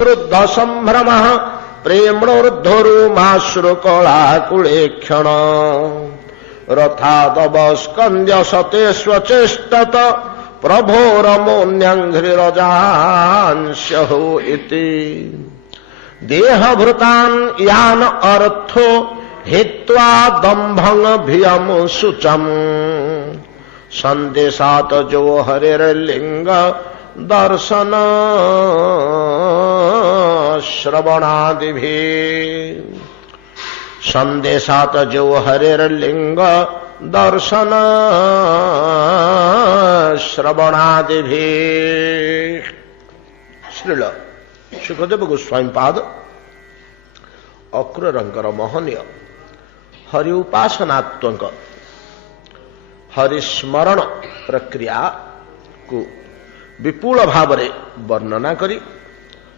वृद्ध संभ्रम प्रेम्णोर्धोरुमाश्रुकलाकुले क्षण रथादव स्कंद्य सते स्वचेष्टत प्रभोरमोन्यघ्रिरजांस्यहो इति देहभृतान् यान अर्थो हित्वा दम्भं भियम शुचम् संदेशात जो हरिर्लिंग दर्शन श्रवणादिभि संदेशात जो हरिर्लिंग दर्शन श्रवणादिभि। श्रील सुखदेव गोस्वामी पाद अक्रूरंकर महनीय हरि उपासनात्मक हरिस्मरण प्रक्रिया को विपुल भाव वर्णना करी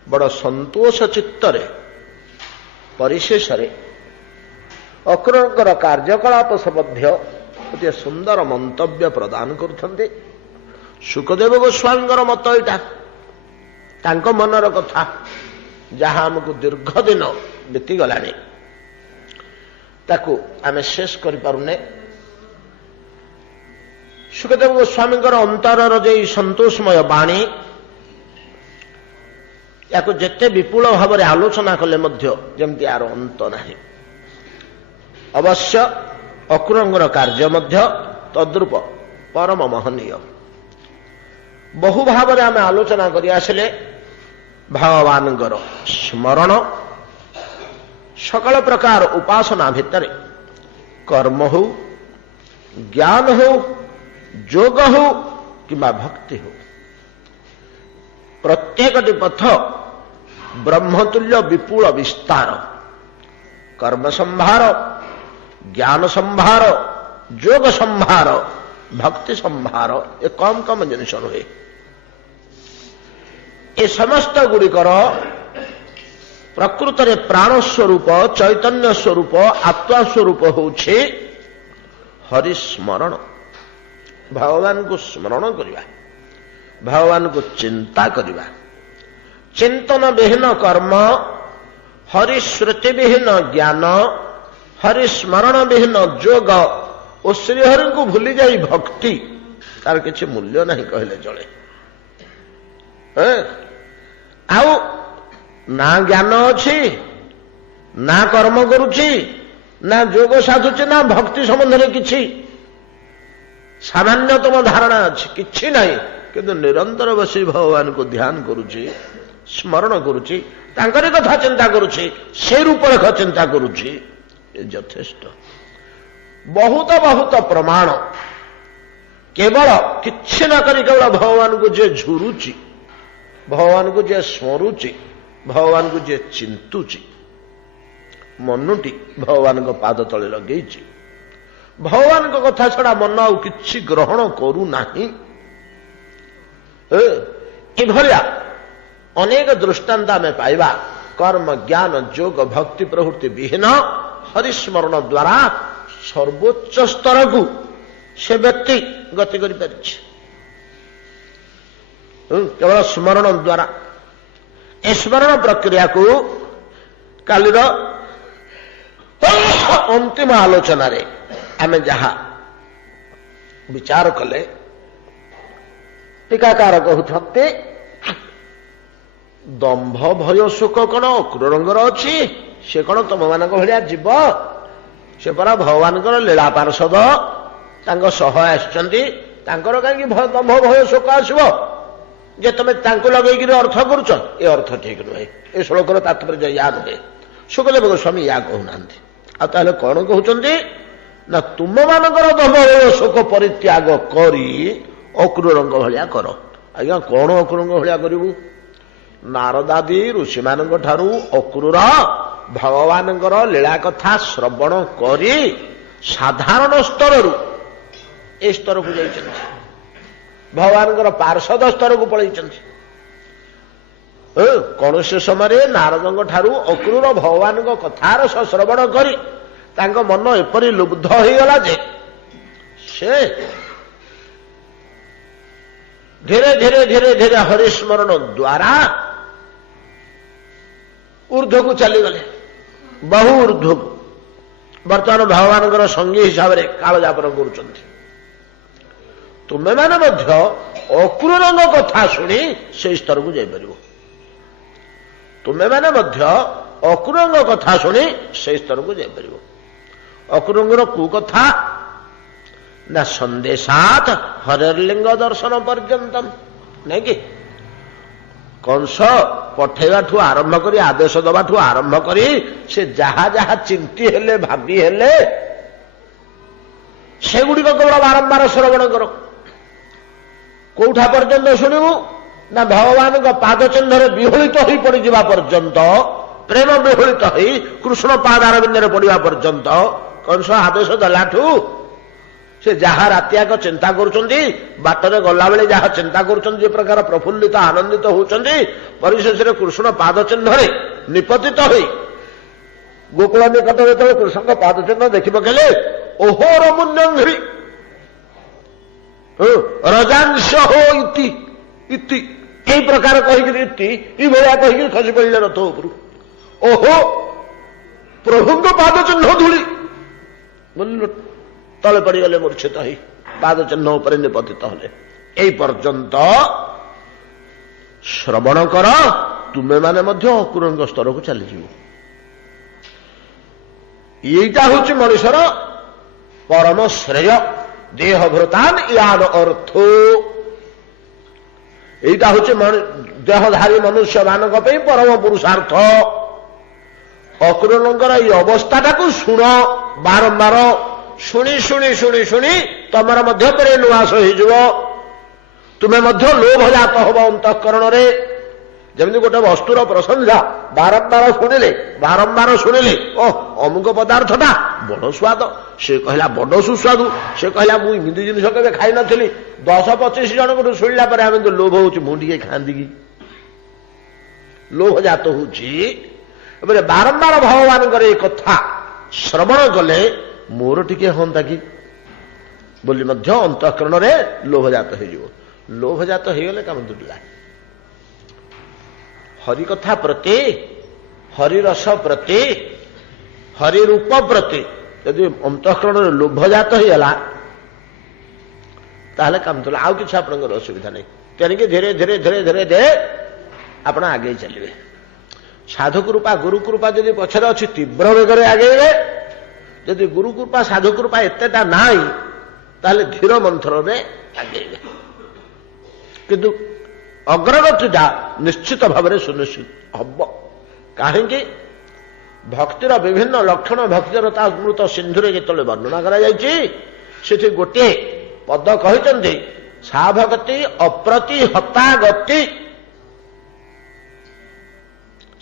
बड़ संतोष चित्तरे परिशेष अक्रूरंकर कार्यकलाप संबंधी गोटे सुंदर मंतव्य प्रदान करते। सुखदेव गोस्वामी मत यहाँ मनर कथा जहाँ आमको दीर्घ दिन बीतीगला ताकू आम शेष करें। सुखदेव गोस्वामी अंतरर जे संतोषमय बाणी या जिते विपुल भाव में आलोचना कले जमती यार अंत नहीं। अवश्य अक्रूरंकर कार्य तद्रूप परम महनीय बहु भाव में आम आलोचना कर आसिले भगवान स्मरण सकल प्रकार उपासना भितर कर्म हो ज्ञान हो योग हो कि भक्ति हो प्रत्येक पथ ब्रह्मतुल्य विपुल विस्तार कर्म संभार ज्ञान संभार योग संभार भक्ति संभार ये कम कम जिनिस नुहे। ये समस्त गुड़िकर प्रकृत प्राण स्वरूप चैतन्य स्वरूप आत्मा स्वरूप होउछे हरिस्मरण भगवान को स्मरण करवा भगवान को चिंता करवा चिंतन विहीन कर्म हरिश्रुति विहीन ज्ञान हरिस्मरण विहीन योग और श्रीहरि को भूली जाई भक्ति तार किसी मूल्य नहीं कहले चले। आउ ना ज्ञान अच्छी ना कर्म करुची ना योग साधुची ना भक्ति संबंध में किसी सामान्यतम धारणा अच्छी किसी नहीं किंतु निरंतर बसी भगवान को ध्यान करुची स्मरण करुची तांकरी कथा चिंता करुची से रूपरेख चिंता करुची यथेष्ट। बहुत बहुत प्रमाण केवल किछि न करी केवल भगवान को जे झुरुची भगवान को जे स्मरुची भगवान को जे चिंतुची मनुटी भगवान को पाद तले लगेची भगवान को कथा छड़ा मन आउ किछि ग्रहण करू नाही। एभलिया अनेक दृष्टांत में पाइबा कर्म ज्ञान योग भक्ति प्रवृत्ति विहीन हरिस्मरण द्वारा सर्वोच्च स्तर को से व्यक्ति गति कर केवल स्मरण द्वारा स्मरण प्रक्रिया को कालीर अंतिम आलोचना रे आमे जहा विचार कले टीकाकार कहते दंभ भय सुख कौन अक्रूरंगर अच्छी से कौन तुम मान भाया जीव से परा भगवान लीला पार्षद सह आसुच्च कहीं दंभ भय सुख आसब जे तुम लगे अर्थ करुच ये अर्थ ठीक नुहे ये श्लोकर तात्पर्य या नुहे। सुखदेव गोस्वामी या कहूना आते कौन कहते ना तुम मानकर दंभ भय सुख परित्याग करी अक्रूरंग भाया कर। आज्ञा कौन अक्रूरंग भाया करू नारदादी ऋषि मान अक्रूर भगवान लीला कथा श्रवण करी साधारण स्तर ए स्तर को जाइछन्ति भगवान पार्षद स्तर को पलैछन्ति। कौन से समय नारदों ठारू अक्रूर भगवान कथार श्रवण करी तांको मन एपरी लुब्ध हो गला जे से धीरे धीरे धीरे धीरे हरिस्मरण द्वारा ঊର୍ଦ୍ଧ୍ୱକୁ ଚାଲିଗଲେ, ବହୁ ଊର୍ଦ୍ଧ୍ୱକୁ। ବର୍ତ୍ତମାନ ଭଗବାନଙ୍କର ସଙ୍ଗୀ ହିସାବରେ କାଳଯାପନ କରୁଛନ୍ତି। ତୁମେମାନେ ମଧ୍ୟ ଅକ୍ରୂରଙ୍କ କଥା ଶୁଣି ସେହି ସ୍ତରକୁ ଯାଇପାରିବ। ତୁମେମାନେ ମଧ୍ୟ ଅକ୍ରୂରଙ୍କ କଥା ଶୁଣି ସେହି ସ୍ତରକୁ ଯାଇପାରିବ। ଅକ୍ରୂରଙ୍କର କୁ କଥା ନା ସନ୍ଦେଶାତ୍ ହରିର୍ଲିଙ୍ଗ ଦର୍ଶନ ପର୍ଯ୍ୟନ୍ତମ୍, ନାଇଁ କି? କଂସ ପଠେଇବାଠୁ ଆରମ୍ଭ କରି, ଆଦେଶ ଦେବାଠୁ ଆରମ୍ଭ କରି ସେ ଯାହା ଯାହା ଚିନ୍ତି ହେଲେ, ଭାବି ହେଲେ, ସେଗୁଡ଼ିକ କେବଳ ବାରମ୍ବାର ଶ୍ରବଣ କର। କୋଉଠା ପର୍ଯ୍ୟନ୍ତ ଶୁଣିବୁ ନା ଭଗବାନଙ୍କ ପାଦଚିହ୍ନରେ ବିହଳିତ ହୋଇ ପଡ଼ିଯିବା ପର୍ଯ୍ୟନ୍ତ, ପ୍ରେମ ବିହଳିତ ହୋଇ କୃଷ୍ଣ ପାଦାରବିନ୍ଦରେ ପଡ଼ିବା ପର୍ଯ୍ୟନ୍ତ। କଂସ ଆଦେଶ ଦେଲାଠୁ ସେ ଯାହା ରାତିଆକ ଚିନ୍ତା କରୁଛନ୍ତି, ବାଟରେ ଗଲାବେଳେ ଯାହା ଚିନ୍ତା କରୁଛନ୍ତି, ଯେ ପ୍ରକାର ପ୍ରଫୁଲ୍ଲିତ ଆନନ୍ଦିତ ହେଉଛନ୍ତି, ପରିଶେଷରେ କୃଷ୍ଣ ପାଦଚିହ୍ନରେ ନିପତିତ ହୋଇ ଗୋକୁଳ ନିକଟରେ ଯେତେବେଳେ କୃଷ୍ଣଙ୍କ ପାଦଚିହ୍ନ ଦେଖି ପକେଇଲେ, ଓହୋ ରମୁନ୍ୟଂଘ୍ରି ରଜାଂଶ ହୋ ଇତି ଇତି, এই ପ୍ରକାର କହିକିରି ଇତି ଇ ଭଳିଆ କହିକିରି ଖସି ପଡ଼ିଲେ ରଥ ଉପରୁ। ଓହୋ ପ୍ରଭୁଙ୍କ ପାଦଚିହ୍ନ ଧୂଳି ବୋଲି ତଳେ ପଡ଼ିଗଲେ ମୂର୍ଚ୍ଛିତ ହୋଇ, ପାଦଚିହ୍ନ ଉପରେ ନିପତିତ ହେଲେ। এই ପର୍ଯ୍ୟନ୍ତ ଶ୍ରବଣ କର, ତୁମେମାନେ ମଧ୍ୟ ଅକ୍ରୂରଙ୍କ ସ୍ତରକୁ ଚାଲିଯିବ। এইটা হচ্ছে ମଣିଷର ପରମ ଶ୍ରେୟ। ଦେହ ଭୃତାନ ୟାନ ଅର୍ଥ, এইটা হচ্ছে ଦେହଧାରୀ ମନୁଷ୍ୟମାନଙ୍କ ପାଇଁ ପରମ ପୁରୁଷାର୍ଥ। ଅକ୍ରୂରଙ୍କର এই ଅବସ୍ଥାଟାକୁ ଶୁଣ ବାରମ୍ବାର। ଶୁଣି ଶୁଣି ଶୁଣି ଶୁଣି ତମର ମଧ୍ୟ ପ୍ରେରଣାସ ହେଇଯିବ। ତୁମେ ମଧ୍ୟ ଲୋଭଜାତ ହବ ଅନ୍ତଃକରଣରେ। ଯେମିତି ଗୋଟେ ବସ୍ତୁର ପ୍ରଶଂସା ବାରମ୍ବାର ଶୁଣିଲେ, ଓ ଅମୁକ ପଦାର୍ଥଟା ବଡ଼ ସ୍ୱାଦ, ସେ କହିଲା ବଡ଼ ସୁସ୍ୱାଦୁ, ସେ କହିଲା ମୁଁ ଏମିତି ଜିନିଷ କେବେ ଖାଇନଥିଲି। 10-25 ଜଣଙ୍କଠୁ ଶୁଣିଲା ପରେ ଆମେ ତ ଲୋଭ ହଉଛି, ମୁଁ ଟିକେ ଖାଆନ୍ତି କି, ଲୋଭଜାତ ହଉଛି। ଏବେ ବାରମ୍ବାର ଭଗବାନଙ୍କର ଏ କଥା ଶ୍ରବଣ କଲେ ମୋର ଟିକେ ହଅନ୍ତା କି ବୋଲି ମଧ୍ୟ ଅନ୍ତଃକରଣରେ ଲୋଭଜାତ ହେଇଯିବ। ଲୋଭଜାତ ହେଇଗଲେ କାମ ଦୁଡ଼ିଲା। ହରିକଥା ପ୍ରତି, ହରିରସ ପ୍ରତି, ହରିରୂପ ପ୍ରତି ଯଦି ଅନ୍ତଃକରଣରେ ଲୋଭଜାତ ହେଇଗଲା, ତାହେଲେ କାମ ତୁଲା। ଆଉ କିଛି ଆପଣଙ୍କର ଅସୁବିଧା ନାହିଁ। ତେଣିକି ଧୀରେ ଧୀରେ ଧୀରେ ଧୀରେ ଧୀରେ ଆପଣ ଆଗେଇ ଚାଲିବେ। ସାଧୁକୃପା ଗୁରୁକୃପା ଯଦି ପଛରେ ଅଛି, ତୀବ୍ର ବେଗରେ ଆଗେଇବେ। ଯଦି ଗୁରୁକୃପା ସାଧୁକୃପା ଏତେଟା ନାହିଁ, ତାହେଲେ ଧୀର ମନ୍ଥରରେ ଆଗେଇବେ। କିନ୍ତୁ ଅଗ୍ରଗତିଟା ନିଶ୍ଚିତ ଭାବରେ ସୁନିଶ୍ଚିତ ହବ। କାହିଁକି? ଭକ୍ତିର ବିଭିନ୍ନ ଲକ୍ଷଣ ଭକ୍ତିର ତା ଅମୃତ ସିନ୍ଧୁରେ ଯେତେବେଳେ ବର୍ଣ୍ଣନା କରାଯାଇଛି, ସେଠି ଗୋଟିଏ ପଦ କହିଛନ୍ତି, ସା ଭକ୍ତି ଅପ୍ରତିହତା ଗତି।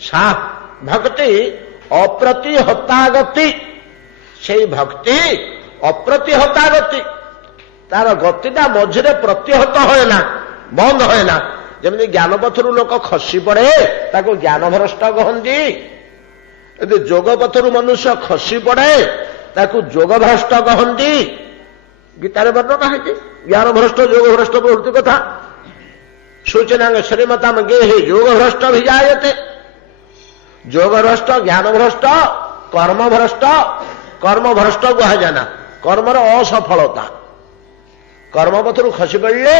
ସା ଭକ୍ତି ଅପ୍ରତିହତା ଗତି, ସେଇ ଭକ୍ତି ଅପ୍ରତିହତା ଗତି, ତାର ଗତିଟା ମଝିରେ ପ୍ରତିହତ ହୁଏ ନା, ବନ୍ଦ ହୁଏ ନା। ଯେମିତି ଜ୍ଞାନ ପଥରୁ ଲୋକ ଖସି ପଡ଼େ, ତାକୁ ଜ୍ଞାନ ଭ୍ରଷ୍ଟ କହନ୍ତି। ଯଦି ଯୋଗ ପଥରୁ ମନୁଷ୍ୟ ଖସି ପଡ଼େ, ତାକୁ ଯୋଗ ଭ୍ରଷ୍ଟ କହନ୍ତି। ଗୀତାରେ ବର୍ଣ୍ଣନା ହେଇଛି ଜ୍ଞାନ ଭ୍ରଷ୍ଟ ଯୋଗ ଭ୍ରଷ୍ଟ ପ୍ରଭୃତି କଥା। ସୂଚନାଙ୍ଗ ଶ୍ରୀମତାମ ଗେହେ ଯୋଗ ଭ୍ରଷ୍ଟ ଭିଜାୟତେ। ଯୋଗ ଭ୍ରଷ୍ଟ, ଜ୍ଞାନ ଭ୍ରଷ୍ଟ, କର୍ମ ଭ୍ରଷ୍ଟ। କର୍ମ ଭ୍ରଷ୍ଟ କୁହାଯାଏ ନା, କର୍ମର ଅସଫଳତା। କର୍ମ ପଥରୁ ଖସି ପଡ଼ିଲେ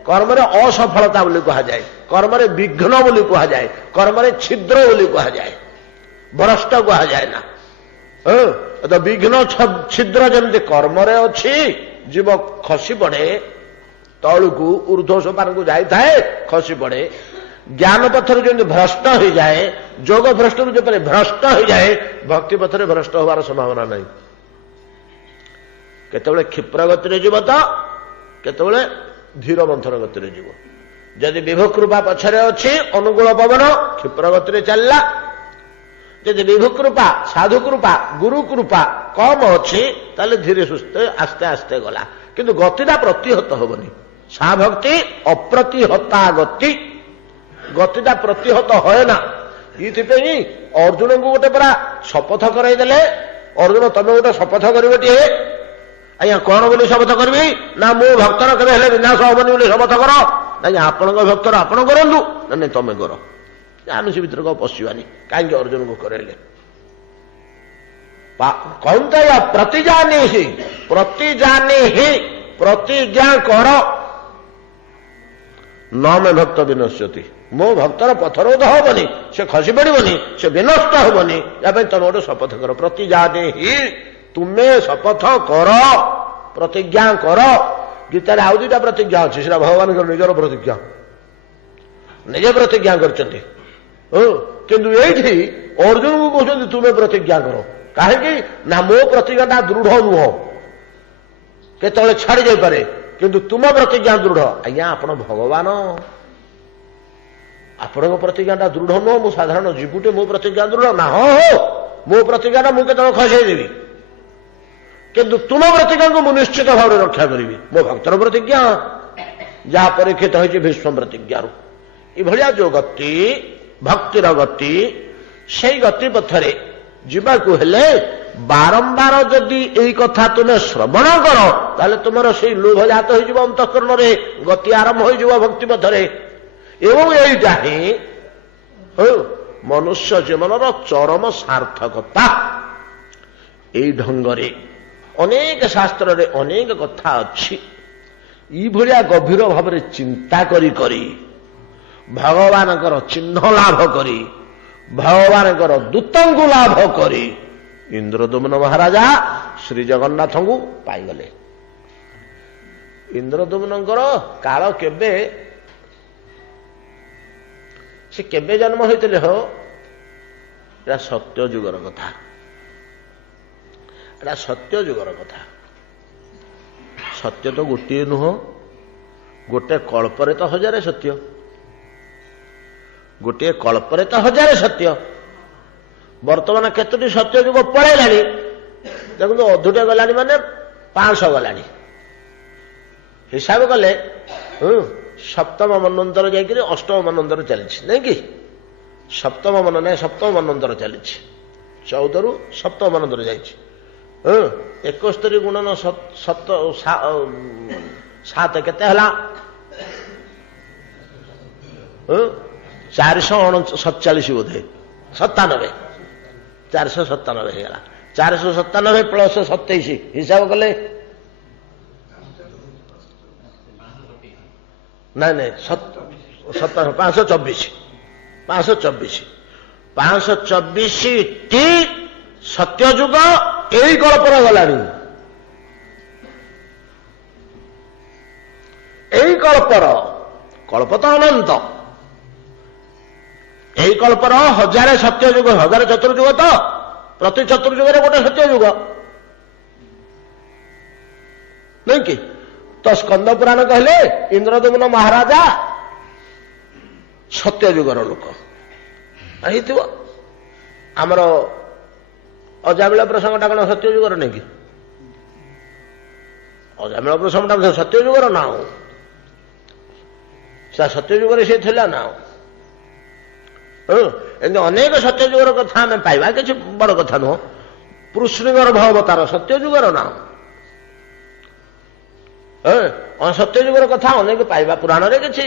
କର୍ମରେ ଅସଫଳତା ବୋଲି କୁହାଯାଏ, କର୍ମରେ ବିଘ୍ନ ବୋଲି କୁହାଯାଏ, କର୍ମରେ ଛିଦ୍ର ବୋଲି କୁହାଯାଏ, ଭ୍ରଷ୍ଟ କୁହାଯାଏ ନା। ବିଘ୍ନ ଛିଦ୍ର ଯେମିତି କର୍ମରେ ଅଛି, ଜୀବ ଖସି ପଡ଼େ ତଳକୁ, ଊର୍ଦ୍ଧ୍ୱ ସୋପାନକୁ ଯାଇଥାଏ, ଖସି ପଡ଼େ। ଜ୍ଞାନ ପଥରେ ଯେମିତି ଭ୍ରଷ୍ଟ ହେଇଯାଏ, ଯୋଗ ଭ୍ରଷ୍ଟରୁ ଯେପରି ଭ୍ରଷ୍ଟ ହେଇଯାଏ, ଭକ୍ତି ପଥରେ ଭ୍ରଷ୍ଟ ହେବାର ସମ୍ଭାବନା ନାହିଁ। କେତେବେଳେ କ୍ଷିପ୍ର ଗତିରେ ଯିବ ତ, କେତେବେଳେ ଧୀର ମନ୍ଥର ଗତିରେ ଯିବ। ଯଦି ବିଭୁକୃପା ପଛରେ ଅଛି, ଅନୁକୂଳ ପବନ କ୍ଷିପ୍ର ଗତିରେ ଚାଲିଲା। ଯଦି ବିଭୁକୃପା, ସାଧୁକୃପା, ଗୁରୁକୃପା କମ ଅଛି, ତାହେଲେ ଧୀରେ ସୁସ୍ଥେ ଆସ୍ତେ ଆସ୍ତେ ଗଲା। କିନ୍ତୁ ଗତିଟା ପ୍ରତିହତ ହବନି। ସା ଭକ୍ତି ଅପ୍ରତିହତା ଗତି, ଗତିଟା ପ୍ରତିହତ ହୁଏ ନା। ଏଇଥିପାଇଁ ଅର୍ଜୁନଙ୍କୁ ଗୋଟେ ପରା ଶପଥ କରାଇଦେଲେ, ଅର୍ଜୁନ ତମେ ଗୋଟେ ଶପଥ କରିବଟିଏ। ଆଜ୍ଞା କଣ ବୋଲି ଶପଥ କରିବି ନା, ମୁଁ ଭକ୍ତର କେବେ ହେଲେ ବିନାଶ ହବନି ବୋଲି ଶପଥ କର। ନାଇଁ ଆପଣଙ୍କ ଭକ୍ତର ଆପଣ କରନ୍ତୁ, ନା ନାଇଁ ତମେ କର। ଆମେ ସେ ଭିତରକୁ ପଶିବାନି। କାହିଁକି ଅର୍ଜୁନକୁ କରାଇଲେ? କୌନ୍ତେୟ ପ୍ରତିଜାନେହି, ପ୍ରତିଜାନେହି, ପ୍ରତିଜ୍ଞା କର, ନ ମେ ଭକ୍ତ ବିନଶ୍ୟତି, ମୋ ଭକ୍ତର ପଥରୋଧ ହବନି, ସେ ଖସି ପଡିବନି, ସେ ବିନଷ୍ଟ ହବନି, ୟା ପାଇଁ ତମେ ଗୋଟେ ଶପଥ କର। ପ୍ରତିଜାନେହି, ତୁମେ ଶପଥ କର, ପ୍ରତିଜ୍ଞା କର। ଗୀତାରେ ଆଉ ଦୁଇଟା ପ୍ରତିଜ୍ଞା ଅଛି, ସେଟା ଭଗବାନଙ୍କର ନିଜର ପ୍ରତିଜ୍ଞା, ନିଜେ ପ୍ରତିଜ୍ଞା କରିଛନ୍ତି। କିନ୍ତୁ ଏଇଠି ଅର୍ଜୁନକୁ କହୁଛନ୍ତି ତୁମେ ପ୍ରତିଜ୍ଞା କର। କାହିଁକି ନା ମୋ ପ୍ରତିଜ୍ଞାଟା ଦୃଢ ନୁହଁ, କେତେବେଳେ ଛାଡି ଯାଇପାରେ, କିନ୍ତୁ ତୁମ ପ୍ରତିଜ୍ଞା ଦୃଢ। ଆଜ୍ଞା ଆପଣ ଭଗବାନ, ଆପଣଙ୍କ ପ୍ରତିଜ୍ଞାଟା ଦୃଢ ନୁହଁ, ମୁଁ ସାଧାରଣ ଜୀବୁଟେ, ମୋ ପ୍ରତିଜ୍ଞା ଦୃଢ ନା? ହଁ, ମୋ ପ୍ରତିଜ୍ଞାଟା ମୁଁ କେତେବେଳେ ଖସେଇଦେବି, କିନ୍ତୁ ତୁମ ପ୍ରତିଜ୍ଞାକୁ ମୁଁ ନିଶ୍ଚିତ ଭାବରେ ରକ୍ଷା କରିବି। ମୋ ଭକ୍ତର ପ୍ରତିଜ୍ଞା ଯାହା ପରୀକ୍ଷିତ ହୋଇଛି ଭୀଷ୍ମ ପ୍ରତିଜ୍ଞାରୁ। ଏଭଳିଆ ଯୋଉ ଗତି, ଭକ୍ତିର ଗତି, ସେଇ ଗତି ପଥରେ ଯିବାକୁ ହେଲେ ବାରମ୍ବାର ଯଦି ଏଇ କଥା ତୁମେ ଶ୍ରବଣ କର, ତାହେଲେ ତୁମର ସେଇ ଲୋଭ ଜାତ ହୋଇଯିବ ଅନ୍ତଃକରଣରେ, ଗତି ଆରମ୍ଭ ହୋଇଯିବ ଭକ୍ତି ପଥରେ। ଏବଂ ଏଇଟା ହିଁ ମନୁଷ୍ୟ ଜୀବନର ଚରମ ସାର୍ଥକତା। ଏଇ ଢଙ୍ଗରେ ଅନେକ ଶାସ୍ତ୍ରରେ ଅନେକ କଥା ଅଛି। ଏଇଭଳିଆ ଗଭୀର ଭାବରେ ଚିନ୍ତା କରି କରି ଭଗବାନଙ୍କର ଚିହ୍ନ ଲାଭ କରି, ଭଗବାନଙ୍କର ଦୂତଙ୍କୁ ଲାଭ କରି ଇନ୍ଦ୍ରଦୁମ୍ନ ମହାରାଜା ଶ୍ରୀ ଜଗନ୍ନାଥଙ୍କୁ ପାଇଗଲେ। ଇନ୍ଦ୍ରଦୁମ୍ନଙ୍କର କାଳ କେବେ, ସେ କେବେ ଜନ୍ମ ହୋଇଥିଲେ? ହୋ, ଏଟା ସତ୍ୟ ଯୁଗର କଥା, ଏଟା ସତ୍ୟ ଯୁଗର କଥା। ସତ୍ୟ ତ ଗୋଟିଏ ନୁହଁ, ଗୋଟେ କଳ୍ପରେ ତ ହଜାରେ ସତ୍ୟ, ଗୋଟିଏ କଳ୍ପରେ ତ ହଜାରେ ସତ୍ୟ। ବର୍ତ୍ତମାନ କେତୋଟି ସତ୍ୟ ଯୁଗ ପଳେଇଲାଣି ଦେଖନ୍ତୁ, ଅଧୁଟେ ଗଲାଣି ମାନେ 500 ଗଲାଣି। ହିସାବ କଲେ ସପ୍ତମ ମନ୍ୱନ୍ତର ଯାଇକରି ଅଷ୍ଟମ ମନ୍ୱନ୍ତର ଚାଲିଛି, ନାଇଁ କି? ସପ୍ତମ ମନ୍ୱନ୍ତର ଚାଲିଛି, 14ରୁ ସପ୍ତମ ମନ୍ୱନ୍ତର ଯାଇଛି। 71 ଗୁଣନ 7 କେତେ ହେଲା? 447 ବୋଧେ, 97, 497 ହେଇଗଲା। 497 ପ୍ଲସ୍ 27 ହିସାବ କଲେ ନାଇଁ 524, 524ଟି ସତ୍ୟ ଯୁଗ ଏଇ କଳ୍ପର ଗଲାଣି। ଏଇ କଳ୍ପର, କଳ୍ପ ତ ଅନନ୍ତ, ଏଇ କଳ୍ପର 1000 ସତ୍ୟ ଯୁଗ, 1000 ଚତୁର୍ଯୁଗ ତ, ପ୍ରତି ଚତୁର୍ଯୁଗରେ ଗୋଟେ ସତ୍ୟ ଯୁଗ, ନାଇଁ କି? ତ ସ୍କନ୍ଦ ପୁରାଣ କହିଲେ ଇନ୍ଦ୍ରଦୁମ୍ନ ମହାରାଜା ସତ୍ୟ ଯୁଗର ଲୋକ ହେଇଥିବ। ଆମର ଅଜାମିଳ ପ୍ରସଙ୍ଗଟା କଣ ସତ୍ୟ ଯୁଗର ନାଇଁ କି? ଅଜାମିଳ ପ୍ରସଙ୍ଗଟା ସତ୍ୟ ଯୁଗର ନା? ସେ ସତ୍ୟ ଯୁଗରେ ସେ ଥିଲା ନା? ଏମିତି ଅନେକ ସତ୍ୟ ଯୁଗର କଥା ଆମେ ପାଇବା, କିଛି ବଡ କଥା ନୁହଁ। ପୃଷ୍ଣିଙ୍କର ଭବତାର ସତ୍ୟ ଯୁଗର ନା? ସତ୍ୟ ଯୁଗର କଥା ଅନେକ ପାଇବା ପୁରାଣରେ, କିଛି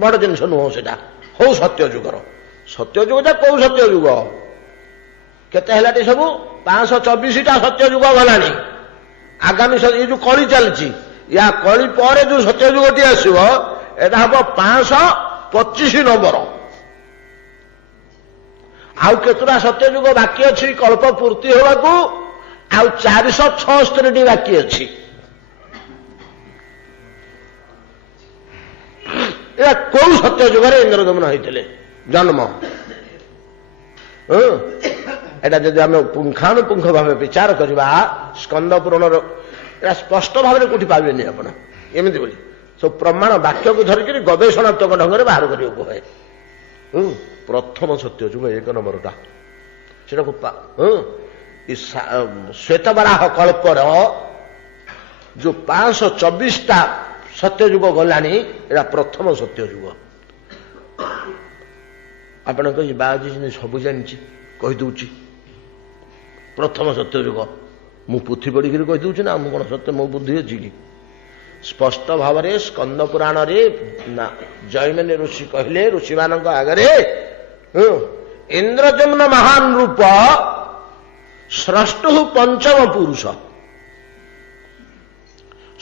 ବଡ ଜିନିଷ ନୁହଁ ସେଟା। ହଉ ସତ୍ୟ ଯୁଗର, ସତ୍ୟ ଯୁଗଟା କୋଉ ସତ୍ୟ ଯୁଗ? କେତେ ହେଲାଟି ସବୁ? 524ଟା ସତ୍ୟ ଯୁଗ ଗଲାଣି। ଆଗାମୀ ଏଇ ଯୋଉ କଳି ଚାଲିଛି, ୟା କଳି ପରେ ଯୋଉ ସତ୍ୟ ଯୁଗଟି ଆସିବ, ଏଟା ହବ 525 ନମ୍ବର। ଆଉ କେତେଟା ସତ୍ୟ ଯୁଗ ବାକି ଅଛି କଳ୍ପ ପୂର୍ତ୍ତି ହେବାକୁ? ଆଉ 476ଟି ବାକି ଅଛି। ଏଟା କୋଉ ସତ୍ୟ ଯୁଗରେ ଇନ୍ଦ୍ରଦୁମ୍ନ ହେଇଥିଲେ ଜନ୍ମ? ଏଟା ଯଦି ଆମେ ପୁଙ୍ଖାନୁପୁଙ୍ଖ ଭାବେ ବିଚାର କରିବା, ସ୍କନ୍ଦ ପୁରାଣର ଏଟା ସ୍ପଷ୍ଟ ଭାବରେ କୋଉଠି ପାଇବେନି ଆପଣ ଏମିତି ବୋଲି। ସବୁ ପ୍ରମାଣ ବାକ୍ୟକୁ ଧରିକିରି ଗବେଷଣାତ୍ମକ ଢଙ୍ଗରେ ବାହାର କରିବାକୁ ହୁଏ। ପ୍ରଥମ ସତ୍ୟ ଯୁଗ 1 ନମ୍ବରଟା, ସେଟାକୁ ଶ୍ଵେତବରାହ କଳ୍ପର ଯୋଉ 524ଟା ସତ୍ୟ ଯୁଗ ଗଲାଣି, ଏଟା ପ୍ରଥମ ସତ୍ୟ ଯୁଗ। ଆପଣ କହିବେ ବାବାଜୀ ସବୁ ଜାଣିଛି, କହିଦଉଛି ପ୍ରଥମ ସତ୍ୟ ଯୁଗ। ମୁଁ ପୋଥି ପଢିକିରି କହିଦଉଛି ନା, ମୁଁ କଣ ସତ୍ୟ ମୋ ବୁଦ୍ଧି ଅଛି କି? ସ୍ପଷ୍ଟ ଭାବରେ ସ୍କନ୍ଦ ପୁରାଣରେ ଜୈମିନୀ ଋଷି କହିଲେ, ଋଷିମାନଙ୍କ ଆଗରେ ଇନ୍ଦ୍ରଦ୍ୟୁମ୍ନ ମହାନ ରୂପ ସ୍ରଷ୍ଟୁ ପଞ୍ଚମ ପୁରୁଷ।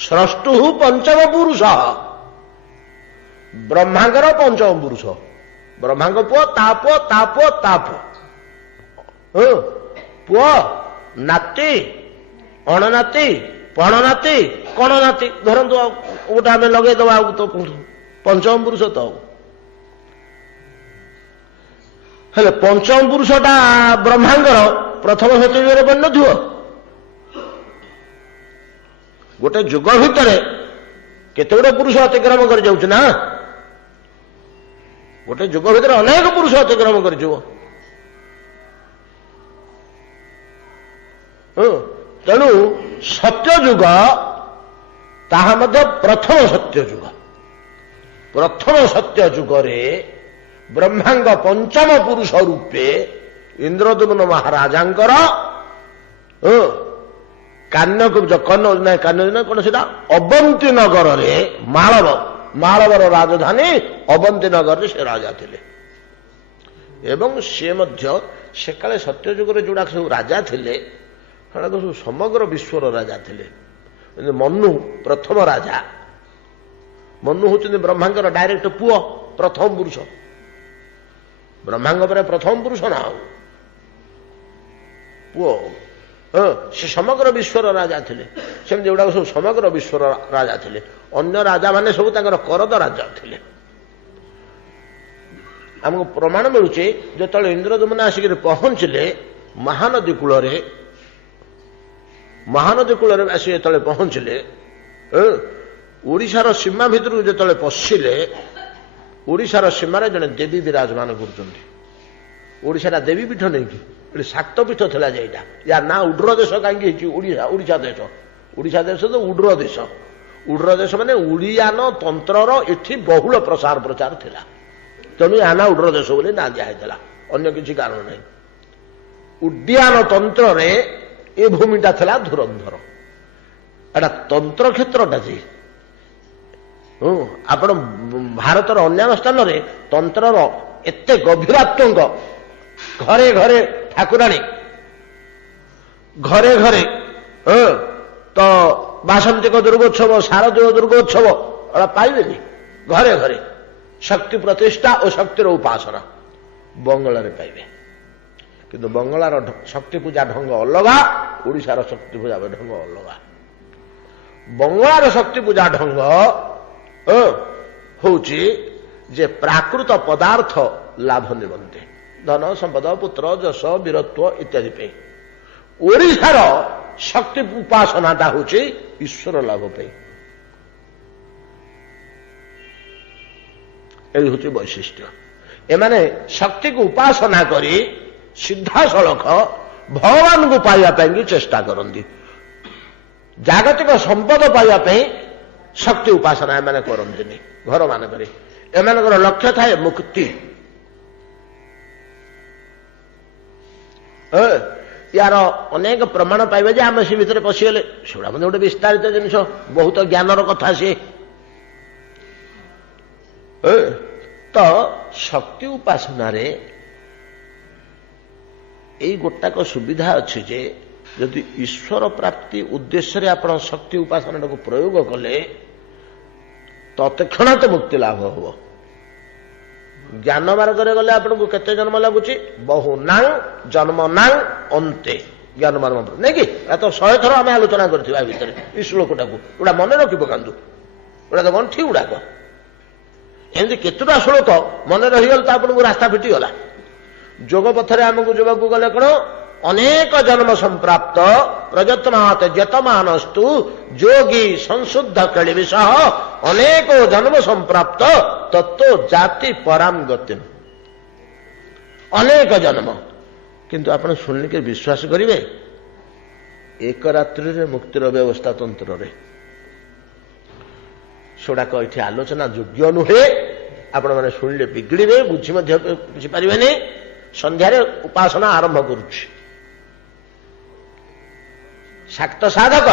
ସ୍ରଷ୍ଟୁ ପଞ୍ଚମ ପୁରୁଷ, ବ୍ରହ୍ମାଙ୍କର ପଞ୍ଚମ ପୁରୁଷ। ବ୍ରହ୍ମାଙ୍କ ପୁଅ, ତା ପୁଅ, ତା ପୁଅ, ତା ପୁଅ, ପୁଅ, ନାତି, ଅଣନାତି, ପଣନାତି, କଣନାତି, ଧରନ୍ତୁ ଆଉ ଗୋଟେ ଆମେ ଲଗେଇଦବା, ଆଉ ତ ପଞ୍ଚମ ପୁରୁଷ ତ। ହେଲେ ପଞ୍ଚମ ପୁରୁଷଟା ବ୍ରହ୍ମାଙ୍କର ପ୍ରଥମ ସତ୍ୟଯୁଗରେ ବନୁଥିବ। ଗୋଟେ ଯୁଗ ଭିତରେ କେତେ ଗୁଡେ ପୁରୁଷ ଅତିକ୍ରମ କରିଯାଉଛି ନା, ଗୋଟେ ଯୁଗ ଭିତରେ ଅନେକ ପୁରୁଷ ଅତିକ୍ରମ କରିଯିବ। ତେଣୁ ସତ୍ୟଯୁଗ ତାହା ମଧ୍ୟ ପ୍ରଥମ ସତ୍ୟଯୁଗ। ପ୍ରଥମ ସତ୍ୟଯୁଗରେ ବ୍ରହ୍ମାଙ୍କ ପଞ୍ଚମ ପୁରୁଷ ରୂପେ ଇନ୍ଦ୍ରଦ୍ୟୁମ୍ନ ମହାରାଜାଙ୍କର କଣ ସେଟା ଅବନ୍ତୀ ନଗରରେ, ମାଳବର ରାଜଧାନୀ ଅବନ୍ତୀ ନଗରରେ ସେ ରାଜା ଥିଲେ। ଏବଂ ସେ ମଧ୍ୟ ସେକାଳେ ସତ୍ୟଯୁଗରେ ଯୋଉଟା ସବୁ ରାଜା ଥିଲେ ସେଗୁଡାକ ସବୁ ସମଗ୍ର ବିଶ୍ୱର ରାଜା ଥିଲେ। ମନୁ ପ୍ରଥମ ରାଜା। ମନୁ ହଉଛନ୍ତି ବ୍ରହ୍ମାଙ୍କର ଡାଇରେକ୍ଟ ପୁଅ, ପ୍ରଥମ ପୁରୁଷ। ବ୍ରହ୍ମାଙ୍କ ପରେ ପ୍ରଥମ ପୁରୁଷ ନା ଆଉ ପୁଅ। ସେ ସମଗ୍ର ବିଶ୍ୱର ରାଜା ଥିଲେ। ସେମିତି ଏଗୁଡାକ ସବୁ ସମଗ୍ର ବିଶ୍ୱର ରାଜା ଥିଲେ। ଅନ୍ୟ ରାଜାମାନେ ସବୁ ତାଙ୍କର କରଦ ରାଜା ଥିଲେ। ଆମକୁ ପ୍ରମାଣ ମିଳୁଛି ଯେତେବେଳେ ଇନ୍ଦ୍ରଦ୍ୟୁମ୍ନ ଆସିକରି ପହଞ୍ଚିଲେ ମହାନଦୀ କୂଳରେ ଆସି ଯେତେବେଳେ ପହଞ୍ଚିଲେ, ଓଡ଼ିଶାର ସୀମା ଭିତରକୁ ଯେତେବେଳେ ପଶିଲେ, ଓଡ଼ିଶାର ସୀମାରେ ଜଣେ ଦେବୀ ବିରାଜମାନ କରୁଛନ୍ତି। ଓଡ଼ିଶାଟା ଦେବୀ ପୀଠ ନେଇକି ଏଠି ଶାକ୍ତ ପୀଠ ଥିଲା ଯେ ଏଇଟା। ୟା ନା ଉଡ୍ର ଦେଶ କାହିଁକି ହେଇଛି? ଓଡ଼ିଶା ଦେଶ। ଓଡ଼ିଶା ଦେଶ ତ ଉଡ୍ର ଦେଶ। ଉଡ୍ର ଦେଶ ମାନେ ଓଡ଼ିଆନ ତନ୍ତ୍ରର ଏଠି ବହୁଳ ପ୍ରସାର ପ୍ରଚାର ଥିଲା। ତେଣୁ ୟା ନା ଉଡ୍ର ଦେଶ ବୋଲି ନାଁ ଦିଆହେଇଥିଲା, ଅନ୍ୟ କିଛି କାରଣ ନାହିଁ। ଉଡ୍ଡୀୟାନ ତନ୍ତ୍ରରେ ଏ ଭୂମିଟା ଥିଲା ଧୁରନ୍ଧର। ଏଟା ତନ୍ତ୍ର କ୍ଷେତ୍ରଟା ଯେ ଆପଣ ଭାରତର ଅନ୍ୟାନ୍ୟ ସ୍ଥାନରେ ତନ୍ତ୍ରର ଏତେ ଗଭୀରାତ୍ମକ, ଘରେ ଘରେ ଠାକୁରାଣୀ, ଘରେ ଘରେ ତ ବାସନ୍ତିକ ଦୁର୍ଗୋତ୍ସବ, ଶାରଦୀୟ ଦୁର୍ଗୋତ୍ସବ ଏଟା ପାଇବେନି। ଘରେ ଘରେ ଶକ୍ତି ପ୍ରତିଷ୍ଠା ଓ ଶକ୍ତିର ଉପାସନା ବଙ୍ଗଳାରେ ପାଇବେ। କିନ୍ତୁ ବଙ୍ଗଳାର ଶକ୍ତି ପୂଜା ଢଙ୍ଗ ଅଲଗା, ଓଡ଼ିଶାର ଶକ୍ତି ପୂଜା ଢଙ୍ଗ ଅଲଗା। ବଙ୍ଗଳାର ଶକ୍ତି ପୂଜା ଢଙ୍ଗ ହଉଛି ଯେ ପ୍ରାକୃତ ପଦାର୍ଥ ଲାଭ ନିମନ୍ତେ, ଧନ ସମ୍ପଦ, ପୁତ୍ର ଯଶ ବୀରତ୍ୱ ଇତ୍ୟାଦି ପାଇଁ। ଓଡ଼ିଶାର ଶକ୍ତି ଉପାସନାଟା ହଉଛି ଈଶ୍ୱର ଲାଭ ପାଇଁ। ଏହି ହଉଛି ବୈଶିଷ୍ଟ୍ୟ। ଏମାନେ ଶକ୍ତିକୁ ଉପାସନା କରି ସିଧାସଳଖ ଭଗବାନଙ୍କୁ ପାଇବା ପାଇଁ ଚେଷ୍ଟା କରନ୍ତି। ଜାଗତିକ ସମ୍ପଦ ପାଇବା ପାଇଁ ଶକ୍ତି ଉପାସନା ଏମାନେ କରନ୍ତିନି। ଘର ମାନଙ୍କରେ ଏମାନଙ୍କର ଲକ୍ଷ୍ୟ ଥାଏ ମୁକ୍ତି। ୟାର ଅନେକ ପ୍ରମାଣ ପାଇବେ ଯେ ଆମେ ସେ ଭିତରେ ପଶିଗଲେ। ସେଗୁଡ଼ା ମଧ୍ୟ ଗୋଟେ ବିସ୍ତାରିତ ଜିନିଷ, ବହୁତ ଜ୍ଞାନର କଥା ସିଏ। ତ ଶକ୍ତି ଉପାସନାରେ ଏଇ ଗୋଟାକ ସୁବିଧା ଅଛି ଯେ ଯଦି ଈଶ୍ୱର ପ୍ରାପ୍ତି ଉଦ୍ଦେଶ୍ୟରେ ଆପଣ ଶକ୍ତି ଉପାସନାଟାକୁ ପ୍ରୟୋଗ କଲେ ତତ୍କ୍ଷଣାତ ମୁକ୍ତି ଲାଭ ହବ। ଜ୍ଞାନ ମାର୍ଗରେ ଗଲେ ଆପଣଙ୍କୁ କେତେ ଜନ୍ମ ଲାଗୁଛି? ବହୁ ନାଂ ଜନ୍ମ ନାଂ ଅନ୍ତେ। ଜ୍ଞାନ ମାର୍ଗ ନାଇଁ କି? ଏଟା ତ 100 ଥର ଆମେ ଆଲୋଚନା କରିଥିବା ଭିତରେ ଏଇ ଶ୍ଲୋକଟାକୁ। ଏଗୁଡ଼ା ମନେ ରଖି ପକାନ୍ତୁ। ଏଗୁଡ଼ା ତ ଗଣ୍ଠି ଗୁଡ଼ାକ। ଏମିତି କେତେଟା ଶ୍ଲୋକ ମନେ ରହିଗଲେ ତ ଆପଣଙ୍କୁ ରାସ୍ତା ଫିଟିଗଲା। ଯୋଗ ପଥରେ ଆମକୁ ଯିବାକୁ ଗଲେ କଣ? ଅନେକ ଜନ୍ମ ସମ୍ପ୍ରାପ୍ତ ପ୍ରଯତ୍ନାତ ଯତମାନସ୍ତୁ ଯୋଗୀ ସଂଶୁଦ୍ଧ କେଳିବି ସହ ଅନେକ ଜନ୍ମ ସମ୍ପ୍ରାପ୍ତ ତତ୍ତ୍ୱ ଜାତି ପରାମ ଗତି। ଅନେକ ଜନ୍ମ, କିନ୍ତୁ ଆପଣ ଶୁଣିକି ବିଶ୍ୱାସ କରିବେ ଏକ ରାତ୍ରିରେ ମୁକ୍ତିର ବ୍ୟବସ୍ଥା ତନ୍ତ୍ରରେ। ସେଗୁଡ଼ାକ ଏଠି ଆଲୋଚନା ଯୋଗ୍ୟ ନୁହେଁ। ଆପଣମାନେ ଶୁଣିଲେ ବିଗିଡ଼ିବେ, ବୁଝି ମଧ୍ୟ ବୁଝିପାରିବେନି। ସନ୍ଧ୍ୟାରେ ଉପାସନା ଆରମ୍ଭ କରୁଛି। ଶାକ୍ତ ସାଧକ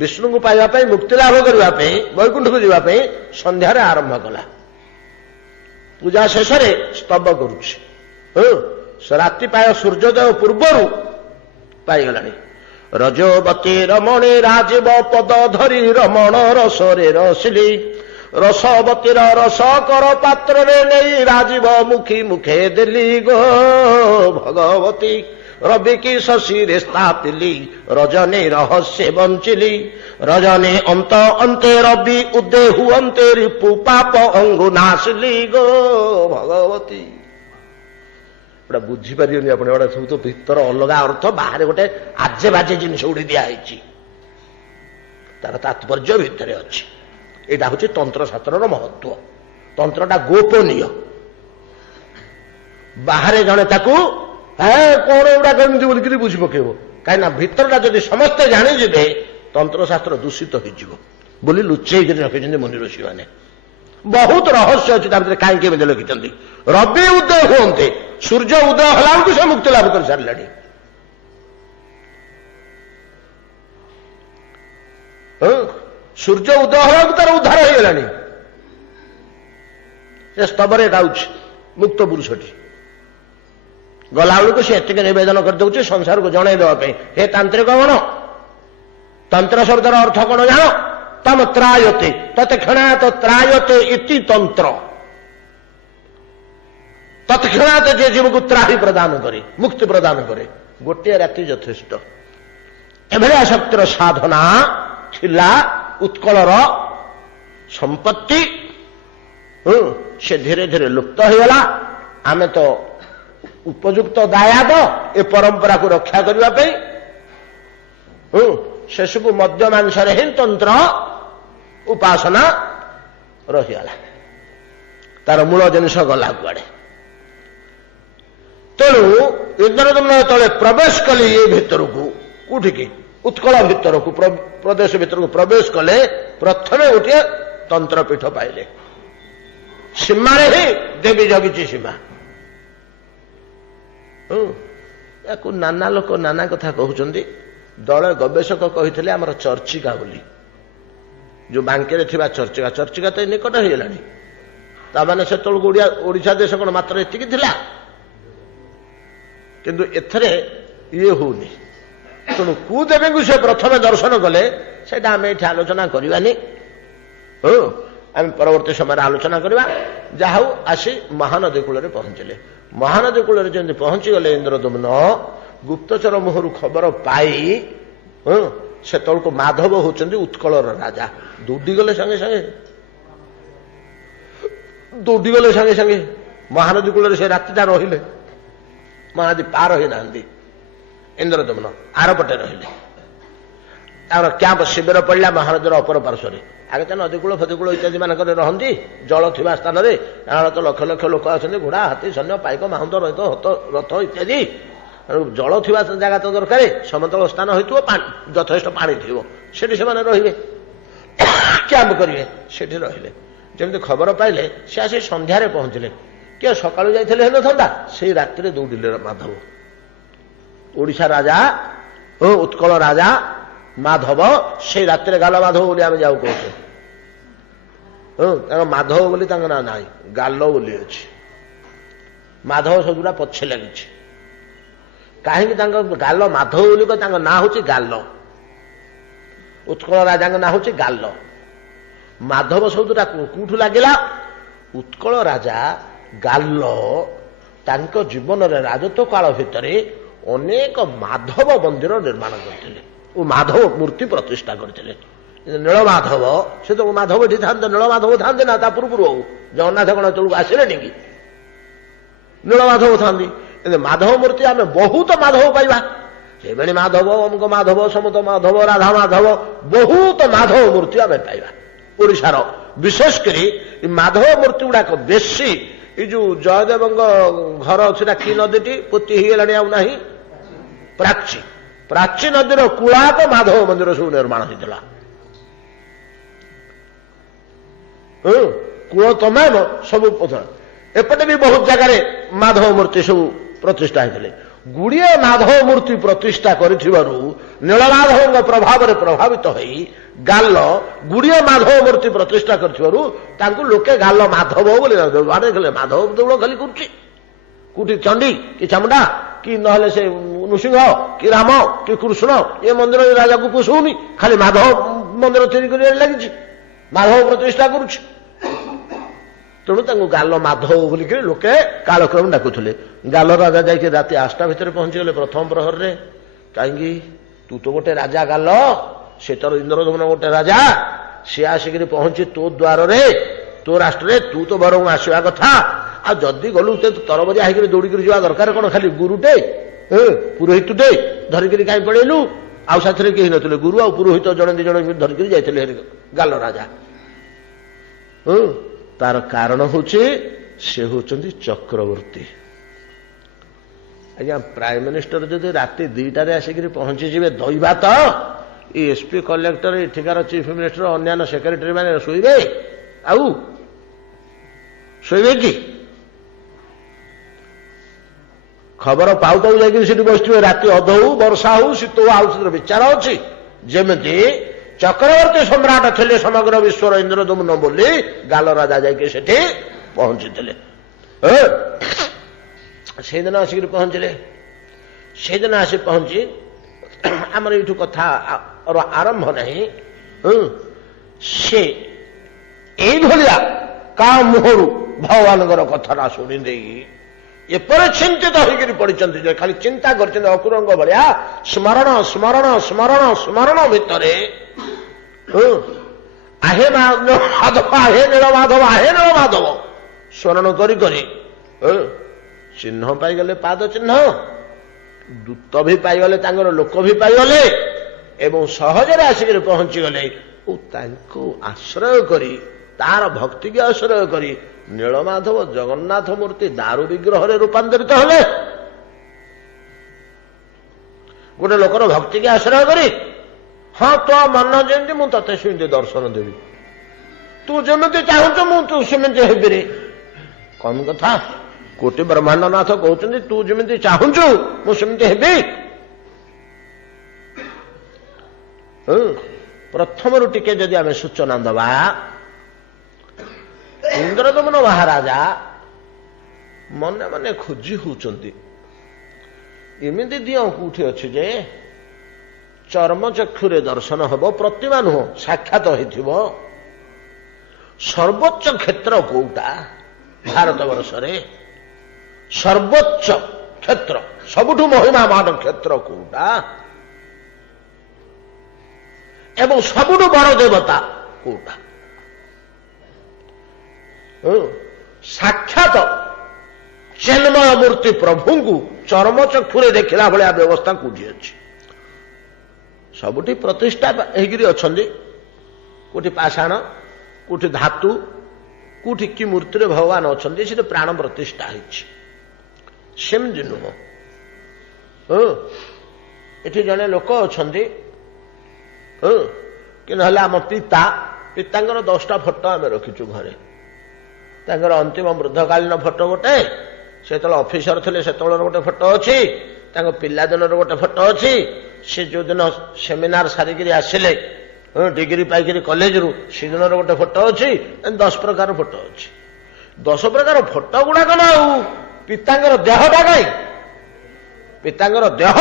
ବିଷ୍ଣୁଙ୍କୁ ପାଇବା ପାଇଁ, ମୁକ୍ତି ଲାଭ କରିବା ପାଇଁ, ବୈକୁଣ୍ଠକୁ ଯିବା ପାଇଁ ସନ୍ଧ୍ୟାରେ ଆରମ୍ଭ କଲା। ପୂଜା ଶେଷରେ ସ୍ତବ କରୁଛି। ରାତି ପ୍ରାୟ ସୂର୍ଯ୍ୟୋଦୟ ପୂର୍ବରୁ ପାଇଗଲାଣି। ରଜବତୀ ରମଣୀ ରାଜୀବ ପଦ ଧରି ରମଣ ରସରେ ରସିଲି, ରସବତୀର ରସ କର ପାତ୍ରରେ ନେଇ ରାଜୀବ ମୁଖୀ ମୁଖେ ଦେଲି ଗୋ ଭଗବତୀ। ରବି କି ଶଶୀରେ ସ୍ଥାପିଲି, ରଜନୀ ରହସ୍ୟ ବଞ୍ଚିଲି, ରଜନୀ ଅନ୍ତ ଅନ୍ତେ ରବି ଉଦେ ହୁଅନ୍ତେ ରିପୁ ପାପ ଅଙ୍ଗୁ ନାସିଲି ଗୋ ଭଗବତୀ। ଏଟା ବୁଝିପାରିବନି ଆପଣ, ଏଗୁଡ଼ା ସବୁ ତ ଭିତର ଅଲଗା ଅର୍ଥ, ବାହାରେ ଗୋଟେ ଆଜେ ବାଜେ ଜିନିଷ ଉଡ଼ି ଦିଆହେଇଛି, ତାର ତାତ୍ପର୍ଯ୍ୟ ଭିତରେ ଅଛି। ଏଇଟା ହଉଛି ତନ୍ତ୍ରଶାସ୍ତ୍ରର ମହତ୍ଵ। ତନ୍ତ୍ରଟା ଗୋପନୀୟ, ବାହାରେ ଜଣେ ତାକୁ କଣ ଏଗୁଡା କେମିତି ବୋଲିକିରି ବୁଝି ପକେଇବ। କାହିଁକିନା ଭିତରଟା ଯଦି ସମସ୍ତେ ଜାଣିଯିବେ ତନ୍ତ୍ରଶାସ୍ତ୍ର ଦୂଷିତ ହେଇଯିବ ବୋଲି ଲୁଚେଇକିରି ରଖିଛନ୍ତି ମୁନି ଋଷିମାନେ। ବହୁତ ରହସ୍ୟ ଅଛି ତା ଭିତରେ। କାହିଁକି ଏମିତି ଲେଖିଛନ୍ତି? ରବି ଉଦୟ ହୁଅନ୍ତେ, ସୂର୍ଯ୍ୟ ଉଦୟ ହେଲା ବେଳକୁ ସେ ମୁକ୍ତି ଲାଭ କରିସାରିଲାଣି। ସୂର୍ଯ୍ୟ ଉଦୟ ହେଲା ବେଳକୁ ତାର ଉଦ୍ଧାର ହେଇଗଲାଣି। ସେ ସ୍ତବରେ ଗାଉଛି ମୁକ୍ତ ପୁରୁଷଟି। ଗଲାବେଳକୁ ସେ ଏତିକି ନିବେଦନ କରିଦେଉଛି ସଂସାରକୁ ଜଣେଇ ଦେବା ପାଇଁ, ହେ ତାନ୍ତ୍ରିକ ଗଣ, ତନ୍ତ୍ର ଶବ୍ଦର ଅର୍ଥ କଣ ଜାଣ? ତମ ତ୍ରାୟତେ ତତ୍କ୍ଷଣାତ ତ୍ରାୟତେ ଇତି ତନ୍ତ୍ର। ତତ୍କ୍ଷଣାତ ଯେ ଜୀବକୁ ତ୍ରାହି ପ୍ରଦାନ କରେ, ମୁକ୍ତି ପ୍ରଦାନ କରେ। ଗୋଟିଏ ରାତି ଯଥେଷ୍ଟ। ଏଭଳିଆ ଶକ୍ତିର ସାଧନା ଥିଲା ଉତ୍କଳର ସମ୍ପତ୍ତି। ସେ ଧୀରେ ଧୀରେ ଲୁପ୍ତ ହେଇଗଲା। ଆମେ ତ ଉପଯୁକ୍ତ ଦାୟାଦ ଏ ପରମ୍ପରାକୁ ରକ୍ଷା କରିବା ପାଇଁ ସେସବୁ ମଦ୍ୟ ମାଂସରେ ହିଁ ତନ୍ତ୍ର ଉପାସନା ରହିଗଲା, ତାର ମୂଳ ଜିନିଷ ଗଲା କୁଆଡେ। ତେଣୁ ଇନ୍ଦ୍ରଦମ୍ନ ଯେତେବେଳେ ପ୍ରବେଶ କଲେ ଏ ଭିତରକୁ, କୋଉଠିକି? ଉତ୍କଳ ଭିତରକୁ, ପ୍ରଦେଶ ଭିତରକୁ ପ୍ରବେଶ କଲେ, ପ୍ରଥମେ ଗୋଟିଏ ତନ୍ତ୍ରପୀଠ ପାଇଲେ। ସୀମାରେ ହିଁ ଦେବୀ ଜଗିଛି ସୀମା। ୟାକୁ ନାନା ଲୋକ ନାନା କଥା କହୁଛନ୍ତି। ଦଳେ ଗବେଷକ କହିଥିଲେ ଆମର ଚର୍ଚ୍ଚିକା ବୋଲି, ଯୋଉ ବାଙ୍କିରେ ଥିବା ଚର୍ଚ୍ଚିକା। ଚର୍ଚ୍ଚିକା ତ ନିକଟ ହେଇଗଲାଣି। ତାମାନେ ସେତେବେଳକୁ ଓଡ଼ିଶା ଦେଶ କଣ ମାତ୍ର ଏତିକି ଥିଲା? କିନ୍ତୁ ଏଥିରେ ଇଏ ହଉନି। ତେଣୁ କୁଦେବୀଙ୍କୁ ସେ ପ୍ରଥମେ ଦର୍ଶନ କଲେ, ସେଇଟା ଆମେ ଏଠି ଆଲୋଚନା କରିବାନି। ଆମେ ପରବର୍ତ୍ତୀ ସମୟରେ ଆଲୋଚନା କରିବା। ଯାହା ହଉ ଆସି ମହାନଦୀ କୂଳରେ ପହଞ୍ଚିଲେ। ମହାନଦୀ କୂଳରେ ଯେମିତି ପହଞ୍ଚିଗଲେ ଇନ୍ଦ୍ରଦମ୍ନ, ଗୁପ୍ତଚର ମୁହଁରୁ ଖବର ପାଇ ସେତେବେଳକୁ ମାଧବ ହଉଛନ୍ତି ଉତ୍କଳର ରାଜା। ଦୌଡ଼ିଗଲେ ସାଙ୍ଗେ ସାଙ୍ଗେ ମହାନଦୀ କୂଳରେ ସେ ରାତିଟା ରହିଲେ। ମହାନଦୀ ପାର ହେଇନାହାନ୍ତି। ଇନ୍ଦ୍ରଦମ୍ନ ଆରପଟେ ରହିଲେ। ତାଙ୍କର କ୍ୟାମ୍ପ ଶିବିର ପଡ଼ିଲା ମହାନଦୀର ଅପର ପାର୍ଶ୍ୱରେ। ଆଗେ ତ ନଦୀକୂଳ ଫଦୀକୂଳ ଇତ୍ୟାଦି ମାନଙ୍କରେ ରହନ୍ତି, ଜଳ ଥିବା ସ୍ଥାନରେ। ତ ଲକ୍ଷ ଲକ୍ଷ ଲୋକ ଅଛନ୍ତି, ଘୋଡ଼ା, ହାତୀ, ସୈନ୍ୟ, ପାଇକ, ମାହୁନ୍ତ, ରଥ ଇତ୍ୟାଦି। ଜଳ ଥିବା ଜାଗା ତ ଦରକାର, ସମତଳ ସ୍ଥାନ ହୋଇଥିବ, ଯଥେଷ୍ଟ ପାଣି ଥିବ, ସେଠି ସେମାନେ ରହିବେ, କ୍ୟାମ୍ପ କରିବେ, ସେଠି ରହିଲେ। ଯେମିତି ଖବର ପାଇଲେ ସେ ଆସି ସନ୍ଧ୍ୟାରେ ପହଞ୍ଚିଲେ। କିଏ ସକାଳୁ ଯାଇଥିଲେ ହେଇନଥାନ୍ତା, ସେଇ ରାତିରେ ଦୌଡ଼ିଲେ ମାଧବ। ଓଡ଼ିଶା ରାଜା ଓ ଉତ୍କଳ ରାଜା ମାଧବ ସେଇ ରାତିରେ ଗାଲ ମାଧବ ବୋଲି ଆମେ ଯାଉ କହୁଛୁ। ତାଙ୍କ ମାଧବ ବୋଲି ତାଙ୍କ ନାଁ ନାହିଁ, ଗାଲ ବୋଲି ଅଛି। ମାଧବ ସବୁଟା ପଛେ ଲାଗିଛି। କାହିଁକି ତାଙ୍କ ଗାଲ ମାଧବ ବୋଲି କହ? ତାଙ୍କ ନାଁ ହଉଛି ଗାଲ। ଉତ୍କଳ ରାଜାଙ୍କ ନାଁ ହଉଛି ଗାଲ। ମାଧବ ଶବ୍ଦଟା କୋଉଠୁ ଲାଗିଲା? ଉତ୍କଳ ରାଜା ଗାଲ ତାଙ୍କ ଜୀବନରେ ରାଜତ୍ୱ କାଳ ଭିତରେ ଅନେକ ମାଧବ ମନ୍ଦିର ନିର୍ମାଣ କରିଥିଲେ ଓ ମାଧବ ମୂର୍ତ୍ତି ପ୍ରତିଷ୍ଠା କରିଥିଲେ। ନୀଳମାଧବ, ସେ ତ ମାଧବ ଏଠି ଥାନ୍ତେ, ନୀଳମାଧବ ଥାନ୍ତେ ନା ତା ପୂର୍ବରୁ? ଆଉ ଜଗନ୍ନାଥ କଣ ତେଳକୁ ଆସିଲେନି କି? ନୀଳମାଧବ ଥାନ୍ତି। କିନ୍ତୁ ମାଧବ ମୂର୍ତ୍ତି ଆମେ ବହୁତ ମାଧବ ପାଇବା। ସେଭଳି ମାଧବ, ଅମୁକ ମାଧବ, ସମତ ମାଧବ, ରାଧା ମାଧବ, ବହୁତ ମାଧବ ମୂର୍ତ୍ତି ଆମେ ପାଇବା ଓଡ଼ିଶାର। ବିଶେଷ କରି ମାଧବ ମୂର୍ତ୍ତି ଗୁଡାକ ବେଶୀ ଏଇ ଯୋଉ ଜୟଦେବଙ୍କ ଘର ଅଛି ନା, କି ନଦୀଟି ପୋତି ହେଇଗଲାଣି ଆଉ ନାହିଁ, ପ୍ରାଚୀ ନଦୀର କୂଳାକ ମାଧବ ମନ୍ଦିର ସବୁ ନିର୍ମାଣ ହେଇଥିଲା। କୂଳ ତମାମ ସବୁ ଏପଟେ ବି ବହୁତ ଜାଗାରେ ମାଧବ ମୂର୍ତ୍ତି ସବୁ ପ୍ରତିଷ୍ଠା ହେଇଥିଲେ। ଗୁଡ଼ିଏ ମାଧବ ମୂର୍ତ୍ତି ପ୍ରତିଷ୍ଠା କରିଥିବାରୁ ନୀଳମାଧବଙ୍କ ପ୍ରଭାବରେ ପ୍ରଭାବିତ ହୋଇ ଗାଲ ଗୁଡ଼ିଏ ମାଧବ ମୂର୍ତ୍ତି ପ୍ରତିଷ୍ଠା କରିଥିବାରୁ ତାଙ୍କୁ ଲୋକେ ଗାଲ ମାଧବ ବୋଲି। ଦେଖିଲେ ମାଧବ ଦେଉଳ ଖାଲି କରୁଛି, କୋଉଠି ଚଣ୍ଡୀ କି ଚାମୁଣ୍ଡା କି ନହେଲେ ସେ ନୃସିଂହ କି ରାମ କି କୃଷ୍ଣ ଏ ମନ୍ଦିର ରାଜାକୁ ପୋଷଉନି, ଖାଲି ମାଧବ ମନ୍ଦିର ତିଆରି କରିବାରେ ଲାଗିଛି, ମାଧବ ପ୍ରତିଷ୍ଠା କରୁଛି। ତେଣୁ ତାଙ୍କୁ ଗାଲ ମାଧବ ବୋଲିକି ଲୋକେ କାଳକ୍ରମ ଡାକୁଥିଲେ। ଗାଲ ରାଜା ଯାଇକି ରାତି 8ଟା ଭିତରେ ପହଞ୍ଚିଗଲେ ପ୍ରଥମ ପ୍ରହରରେ। କାହିଁକି? ତୁ ତ ଗୋଟେ ରାଜା ଗାଲ, ସେ ତୋର ଇନ୍ଦ୍ରଦମନ ଗୋଟେ ରାଜା, ସିଏ ଆସିକିରି ପହଞ୍ଚି ତୋ ଦ୍ୱାରରେ ତୋ ରାଷ୍ଟ୍ରରେ, ତୁ ତ ବରଂ ଆସିବା କଥା। ଆଉ ଯଦି ଗଲୁ ତରବରିଆ ହେଇକିରି ଦୌଡ଼ିକିରି ଯିବା ଦରକାର କଣ? ଖାଲି ଗୁରୁଟେ ପୁରୋହିତଟେ ଧରିକିରି କାହିଁ ପଳେଇଲୁ? ଆଉ ସାଥିରେ କେହି ନଥିଲେ, ଗୁରୁ ଆଉ ପୁରୋହିତ ଜଣେ ଦି ଜଣ ଧରିକିରି ଯାଇଥିଲେ ଗାଲ ରାଜା। ତାର କାରଣ ହଉଛି ସେ ହଉଛନ୍ତି ଚକ୍ରବର୍ତ୍ତୀ। ଆଜ୍ଞା, ପ୍ରାଇମ ମିନିଷ୍ଟର ଯଦି ରାତି 2ଟାରେ ଆସିକିରି ପହଞ୍ଚିଯିବେ ଦୈବାତ, ଏସପି କଲେକ୍ଟର ଏଠିକାର ଚିଫ ମିନିଷ୍ଟର ଅନ୍ୟାନ୍ୟ ସେକ୍ରେଟାରୀ ମାନେ ଶୋଇବେ? ଆଉ ଶୋଇବେ କି? ଖବର ପାଉ ପାଉ ଯାଇକିରି ସେଠି ବସିଥିବେ, ରାତି ଅଧ ହଉ ବର୍ଷା ହଉ ଶୀତ ହଉ, ଆଉ ସେଥିରେ ବିଚାର ଅଛି। ଯେମିତି ଚକ୍ରବର୍ତ୍ତୀ ସମ୍ରାଟ ଥିଲେ ସମଗ୍ର ବିଶ୍ୱର ଇନ୍ଦ୍ରଦମନ ବୋଲି ଗାଲ ରାଜା ଯାଇକି ସେଠି ପହଞ୍ଚିଥିଲେ। ସେଇଦିନ ଆସିକିରି ପହଞ୍ଚିଲେ। ସେଇଦିନ ଆସି ପହଞ୍ଚି ଆମର ଏଇଠୁ କଥା ଆରମ୍ଭ ନାହିଁ। ସେ ଏଇଭଳିଆ କାହା ମୁହଁରୁ ଭଗବାନଙ୍କର କଥାଟା ଶୁଣି ଦେଇ ଏପରି ଚିନ୍ତିତ ହେଇକିରି ପଡ଼ିଛନ୍ତି ଯେ ଖାଲି ଚିନ୍ତା କରିଛନ୍ତି ଅକୁରଙ୍କ ଭଳିଆ। ସ୍ମରଣ ସ୍ମରଣ ସ୍ମରଣ ସ୍ମରଣ ଭିତରେ ଆହେ ମାଧବ, ଆହେ ନୀଳ ମାଧବ, ଆହେ ନୀଳ ମାଧବ ସ୍ମରଣ କରି କରି ଚିହ୍ନ ପାଇଗଲେ, ପାଦ ଚିହ୍ନ, ଦୂତ ବି ପାଇଗଲେ, ତାଙ୍କର ଲୋକ ବି ପାଇଗଲେ ଏବଂ ସହଜରେ ଆସିକରି ପହଞ୍ଚିଗଲେ। ଓ ତାଙ୍କୁ ଆଶ୍ରୟ କରି, ତାର ଭକ୍ତିକି ଆଶ୍ରୟ କରି ନୀଳମାଧବ ଜଗନ୍ନାଥ ମୂର୍ତ୍ତି ଦାରୁ ବିଗ୍ରହରେ ରୂପାନ୍ତରିତ ହେଲେ। ଗୋଟେ ଲୋକର ଭକ୍ତିକି ଆଶ୍ରୟ କରି, ହଁ ତୋ ମନ ଯେମିତି ମୁଁ ତତେ ସେମିତି ଦର୍ଶନ ଦେବି, ତୁ ଯେମିତି ଚାହୁଁଛୁ ମୁଁ ତୁ ସେମିତି ହେବିରେ। କମ କଥା, କୋଟି ବ୍ରହ୍ମାଣ୍ଡନାଥ କହୁଛନ୍ତି ତୁ ଯେମିତି ଚାହୁଁଛୁ ମୁଁ ସେମିତି ହେବି। ପ୍ରଥମରୁ ଟିକେ ଯଦି ଆମେ ସୂଚନା ଦେବା, ଇନ୍ଦ୍ରଦମନ ମହାରାଜା ମନେ ମନେ ଖୋଜି ହଉଛନ୍ତି ଏମିତି ଦିଅ କୋଉଠି ଅଛି ଯେ ଚର୍ମଚକ୍ଷୁରେ ଦର୍ଶନ ହେବ, ପ୍ରତିମା ନୁହଁ ସାକ୍ଷାତ ହେଇଥିବ। ସର୍ବୋଚ୍ଚ କ୍ଷେତ୍ର କୋଉଟା ଭାରତବର୍ଷରେ? ସର୍ବୋଚ୍ଚ କ୍ଷେତ୍ର, ସବୁଠୁ ମହିମାମାନ କ୍ଷେତ୍ର କୋଉଟା? ଏବଂ ସବୁଠୁ ବଡ଼ ଦେବତା କୋଉଟା? ସାକ୍ଷାତ ଚିନ୍ମୟ ମୂର୍ତ୍ତି ପ୍ରଭୁଙ୍କୁ ଚର୍ମଚକ୍ଷୁରେ ଦେଖିଲା ଭଳିଆ ବ୍ୟବସ୍ଥା କୋଉଠି ଅଛି? ସବୁଠି ପ୍ରତିଷ୍ଠା ହେଇକିରି ଅଛନ୍ତି, କୋଉଠି ପାଷାଣ, କୋଉଠି ଧାତୁ, କୋଉଠି କି ମୂର୍ତ୍ତିରେ ଭଗବାନ ଅଛନ୍ତି, ସେଠି ପ୍ରାଣ ପ୍ରତିଷ୍ଠା ହେଇଛି। ସେମିତି ନୁହଁ। ଏଠି ଜଣେ ଲୋକ ଅଛନ୍ତି, କି ନହେଲେ ଆମ ପିତାଙ୍କର 10ଟା ଫଟୋ ଆମେ ରଖିଛୁ ଘରେ। ତାଙ୍କର ଅନ୍ତିମ ବୃଦ୍ଧକାଳୀନ ଫଟୋ ଗୋଟେ, ସେତେବେଳେ ଅଫିସର ଥିଲେ ସେତେବେଳର ଗୋଟେ ଫଟୋ ଅଛି, ତାଙ୍କ ପିଲାଦିନର ଗୋଟେ ଫଟୋ ଅଛି, ସେ ଯୋଉଦିନ ସେମିନାର ସାରିକିରି ଆସିଲେ ଡିଗ୍ରୀ ପାଇକିରି କଲେଜରୁ ସେଦିନର ଗୋଟେ ଫଟୋ ଅଛି। 10 ପ୍ରକାର ଫଟୋ ଅଛି। 10 ପ୍ରକାର ଫଟୋ ଗୁଡାକ ନା ଆଉ ପିତାଙ୍କର ଦେହଟା କାହିଁ? ପିତାଙ୍କର ଦେହ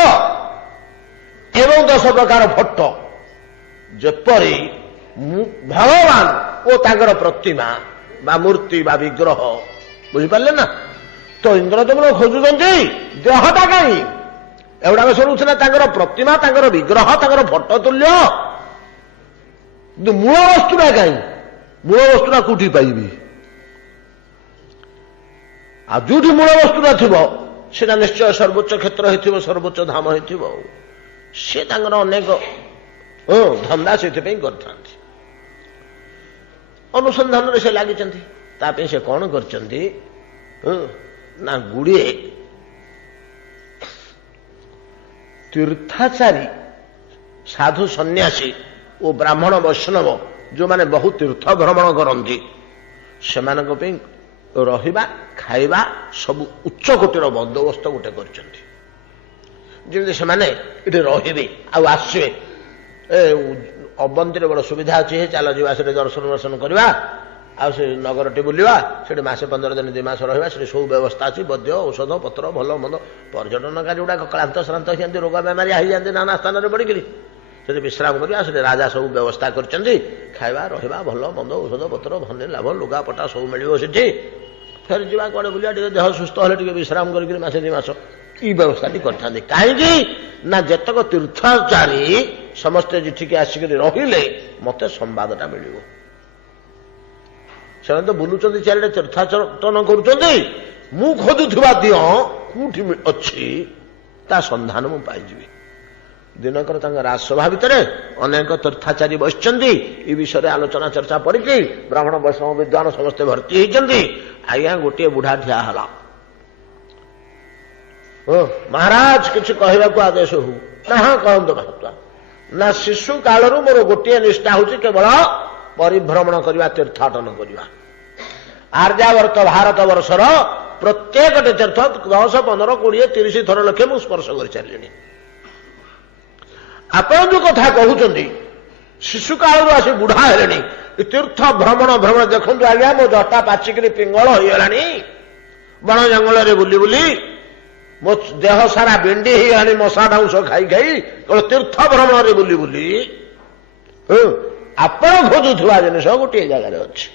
ଏବଂ 10 ପ୍ରକାର ଫଟୋ, ଯେପରି ଭଗବାନ ଓ ତାଙ୍କର ପ୍ରତିମା ବା ମୂର୍ତ୍ତି ବା ବିଗ୍ରହ। ବୁଝିପାରିଲେ ନା? ତ ଇନ୍ଦ୍ରଦମନ ଖୋଜୁଛନ୍ତି ଦେହଟା କାହିଁ? ଏଗୁଡାକ ସବୁ ସିନା ତାଙ୍କର ପ୍ରତିମା, ତାଙ୍କର ବିଗ୍ରହ, ତାଙ୍କର ଫଟୋ ତୁଲ୍ୟ, କିନ୍ତୁ ମୂଳ ବସ୍ତୁଟା କାହିଁ? ମୂଳ ବସ୍ତୁଟା କୋଉଠି ପାଇବି? ଆଉ ଯୋଉଠି ମୂଳ ବସ୍ତୁଟା ଥିବ ସେଟା ନିଶ୍ଚୟ ସର୍ବୋଚ୍ଚ କ୍ଷେତ୍ର ହେଇଥିବ, ସର୍ବୋଚ୍ଚ ଧାମ ହେଇଥିବ। ସେ ତାଙ୍କର ଅନେକ ଧନ୍ଦା ସେଥିପାଇଁ କରିଥାନ୍ତି। ଅନୁସନ୍ଧାନରେ ସେ ଲାଗିଛନ୍ତି। ତା ପାଇଁ ସେ କଣ କରିଛନ୍ତି ନା, ଗୁଡ଼ିଏ ତୀର୍ଥାଚାରୀ ସାଧୁ ସନ୍ନ୍ୟାସୀ ଓ ବ୍ରାହ୍ମଣ ବୈଷ୍ଣବ ଯୋଉମାନେ ବହୁ ତୀର୍ଥ ଭ୍ରମଣ କରନ୍ତି, ସେମାନଙ୍କ ପାଇଁ ରହିବା ଖାଇବା ସବୁ ଉଚ୍ଚ କୋଟିର ବନ୍ଦୋବସ୍ତ ଗୋଟେ କରିଛନ୍ତି। ଯେମିତି ସେମାନେ ଏଠି ରହିବେ ଆଉ ଆସିବେ। ଅବନ୍ତୀରେ ବଡ଼ ସୁବିଧା ଅଛି, ଚାଲ ଯିବା ସେଠି ଦର୍ଶନ କରିବା। ଆଉ ସେ ନଗରଟି ବୁଲିବା, ସେଠି ମାସେ 15 ଦିନ 2 ମାସ ରହିବା, ସେଠି ସବୁ ବ୍ୟବସ୍ଥା ଅଛି, ବୈଦ୍ୟ ଔଷଧ ପତ୍ର ଭଲ ମନ୍ଦ। ପର୍ଯ୍ୟଟନକାରୀ ଗୁଡ଼ାକ କ୍ଳାନ୍ତ ଶ୍ରାନ୍ତ ହେଇଯାନ୍ତି, ରୋଗ ବେମାରିଆ ହେଇଯାନ୍ତି ନାନା ସ୍ଥାନରେ ପଡ଼ିକିରି, ସେଠି ବିଶ୍ରାମ କରିବା। ସେଠି ରାଜା ସବୁ ବ୍ୟବସ୍ଥା କରିଛନ୍ତି, ଖାଇବା ରହିବା ଭଲ ମନ୍ଦ ଔଷଧ ପତ୍ର ଧନୀ ଲାଭ ଲୁଗାପଟା ସବୁ ମିଳିବ ସେଠି। ଫେର ଯିବା କୁଆଡ଼େ ବୁଲିବା, ଟିକେ ଦେହ ସୁସ୍ଥ ହେଲେ ଟିକେ ବିଶ୍ରାମ କରିକିରି ମାସେ 2 ମାସ ଏଇ ବ୍ୟବସ୍ଥାଟି କରିଥାନ୍ତି। କାହିଁକି ନା ଯେତକ ତୀର୍ଥଚାରୀ ସମସ୍ତେ ଯେଠିକି ଆସିକରି ରହିଲେ ମତେ ସମ୍ବାଦଟା ମିଳିବ। ସେମାନେ ତ ବୁଲୁଛନ୍ତି ଚାରିଆଡ଼େ ତୀର୍ଥାଟନ କରୁଛନ୍ତି, ମୁଁ ଖୋଜୁଥିବା ଦିଅ କୋଉଠି ଅଛି ତା ସନ୍ଧାନ ମୁଁ ପାଇଯିବି। ଦିନକର ତାଙ୍କ ରାଜସଭା ଭିତରେ ଅନେକ ତୀର୍ଥାଚାରୀ ବସିଛନ୍ତି, ଏ ବିଷୟରେ ଆଲୋଚନା ଚର୍ଚ୍ଚା ପଡ଼ିକି ବ୍ରାହ୍ମଣ ବୈଷ୍ଣବ ବିଦ୍ୱାନ ସମସ୍ତେ ଭର୍ତ୍ତି ହେଇଛନ୍ତି। ଆଜ୍ଞା ଗୋଟିଏ ବୁଢ଼ା ଠିଆ ହେଲା। ମହାରାଜ କିଛି କହିବାକୁ ଆଦେଶ ହଉ। ନା ହଁ କହନ୍ତୁ ମହାତ୍ମା। ନା ଶିଶୁ କାଳରୁ ମୋର ଗୋଟିଏ ନିଷ୍ଠା ହଉଛି କେବଳ ପରିଭ୍ରମଣ କରିବା, ତୀର୍ଥାଟନ କରିବା। ଆର୍ଯ୍ୟାବର୍ତ ଭାରତ ବର୍ଷର ପ୍ରତ୍ୟେକଟି ତୀର୍ଥ 10, 15, 20, 30 ଥର ଲେଖେ ମୁଁ ସ୍ପର୍ଶ କରିସାରିଲିଣି। ଆପଣ ଯୋଉ କଥା କହୁଛନ୍ତି ଶିଶୁ କାଳରୁ ଆସି ବୁଢା ହେଲେଣି, ତୀର୍ଥ ଭ୍ରମଣ ଦେଖନ୍ତୁ ଆଜ୍ଞା, ମୋ ଜଟା ପାଚିକିରି ପିଙ୍ଗଳ ହେଇଗଲାଣି ବଣ ଜଙ୍ଗଲରେ ବୁଲି ବୁଲି, ମୋ ଦେହ ସାରା ବିଣ୍ଡି ହେଇଗଲାଣି ମଶା ଡାଉଁଶ ଖାଇ ଖାଇ, ତୀର୍ଥ ଭ୍ରମଣରେ ବୁଲି ବୁଲି। ଆପଣ ଖୋଜୁଥିବା ଜିନିଷ ଗୋଟିଏ ଜାଗାରେ ଅଛି।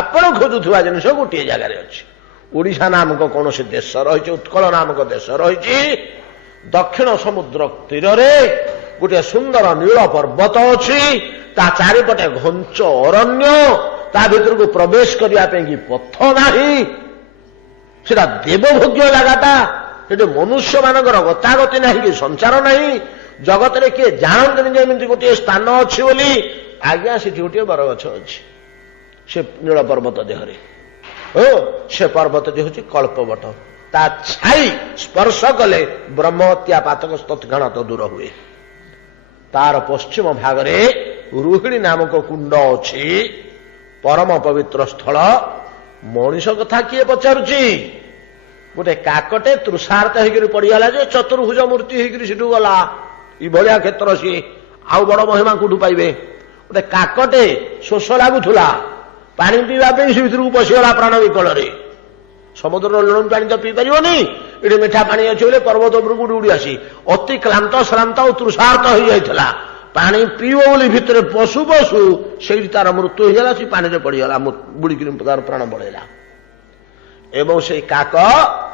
ଆପଣ ଖୋଜୁଥିବା ଜିନିଷ ଗୋଟିଏ ଜାଗାରେ ଅଛି। ଓଡ଼ିଶା ନାମକ କୌଣସି ଦେଶ ରହିଛି, ଉତ୍କଳ ନାମକ ଦେଶ ରହିଛି, ଦକ୍ଷିଣ ସମୁଦ୍ର ତୀରରେ ଗୋଟିଏ ସୁନ୍ଦର ନୀଳ ପର୍ବତ ଅଛି, ତା ଚାରିପଟେ ଘଞ୍ଚ ଅରଣ୍ୟ, ତା ଭିତରକୁ ପ୍ରବେଶ କରିବା ପାଇଁ ପଥ ନାହିଁ। ସେଟା ଦେବଭୋଗ୍ୟ ଜାଗାଟା, ସେଠି ମନୁଷ୍ୟମାନଙ୍କର ଗତାଗତି ନାହିଁ କି ସଞ୍ଚାର ନାହିଁ। ଜଗତରେ କିଏ ଜାଣନ୍ତିନି ଯେ ଏମିତି ଗୋଟିଏ ସ୍ଥାନ ଅଛି ବୋଲି। ଆଜ୍ଞା ସେଠି ଗୋଟିଏ ବରଗଛ ଅଛି ସେ ନୀଳ ପର୍ବତ ଦେହରେ। ସେ ପର୍ବତଟି ହେଉଛି କଳ୍ପବଟ। ତା ଛାଇ ସ୍ପର୍ଶ କଲେ ବ୍ରହ୍ମହତ୍ୟା ପାତକ ତତ୍କ୍ଷଣାତ ଦୂର ହୁଏ। ତାର ପଶ୍ଚିମ ଭାଗରେ ରୋହିଣୀ ନାମକ କୁଣ୍ଡ ଅଛି, ପରମ ପବିତ୍ର ସ୍ଥଳ। ମଣିଷ କଥା କିଏ ପଚାରୁଛି? ଗୋଟେ କାକଟେ ତୃଷାର୍ଥ ହେଇକରି ପଡିଗଲା ଯେ ଚତୁର୍ଭୁଜ ମୂର୍ତ୍ତି ହେଇକରି ସେଠୁ ଗଲା। ଏଭଳିଆ କ୍ଷେତ୍ର ସିଏ, ଆଉ ବଡ ମହିମା କୋଉଠୁ ପାଇବେ? ଗୋଟେ କାକଟେ ଶୋଷ ଲାଗୁଥିଲା, ପାଣି ପିଇବା ପାଇଁ ସେ ଭିତରକୁ ପଶିଗଲା ପ୍ରାଣ ବିକଳରେ। ସମୁଦ୍ରର ଲୁଣ ପାଣି ତ ପିଇ ପାରିବନି, ଏଠି ମିଠା ପାଣି ଅଛି ବୋଲି ପର୍ବତ ଉପରକୁ ଉଡ଼ି ଆସି ଅତି କ୍ଳାନ୍ତ ଶ୍ରାନ୍ତ ଓ ତୃଷାର୍ଥ ହେଇଯାଇଥିଲା। ପାଣି ପିଇବ ବୋଲି ଭିତରେ ପଶୁ ପଶୁ ସେଇଠି ତାର ମୃତ୍ୟୁ ହେଇଗଲା। ସେ ପାଣିରେ ପଡିଗଲା, ବୁଡ଼ିକିରି ତାର ପ୍ରାଣ ବଳେଇଲା। ଏବଂ ସେଇ କାକ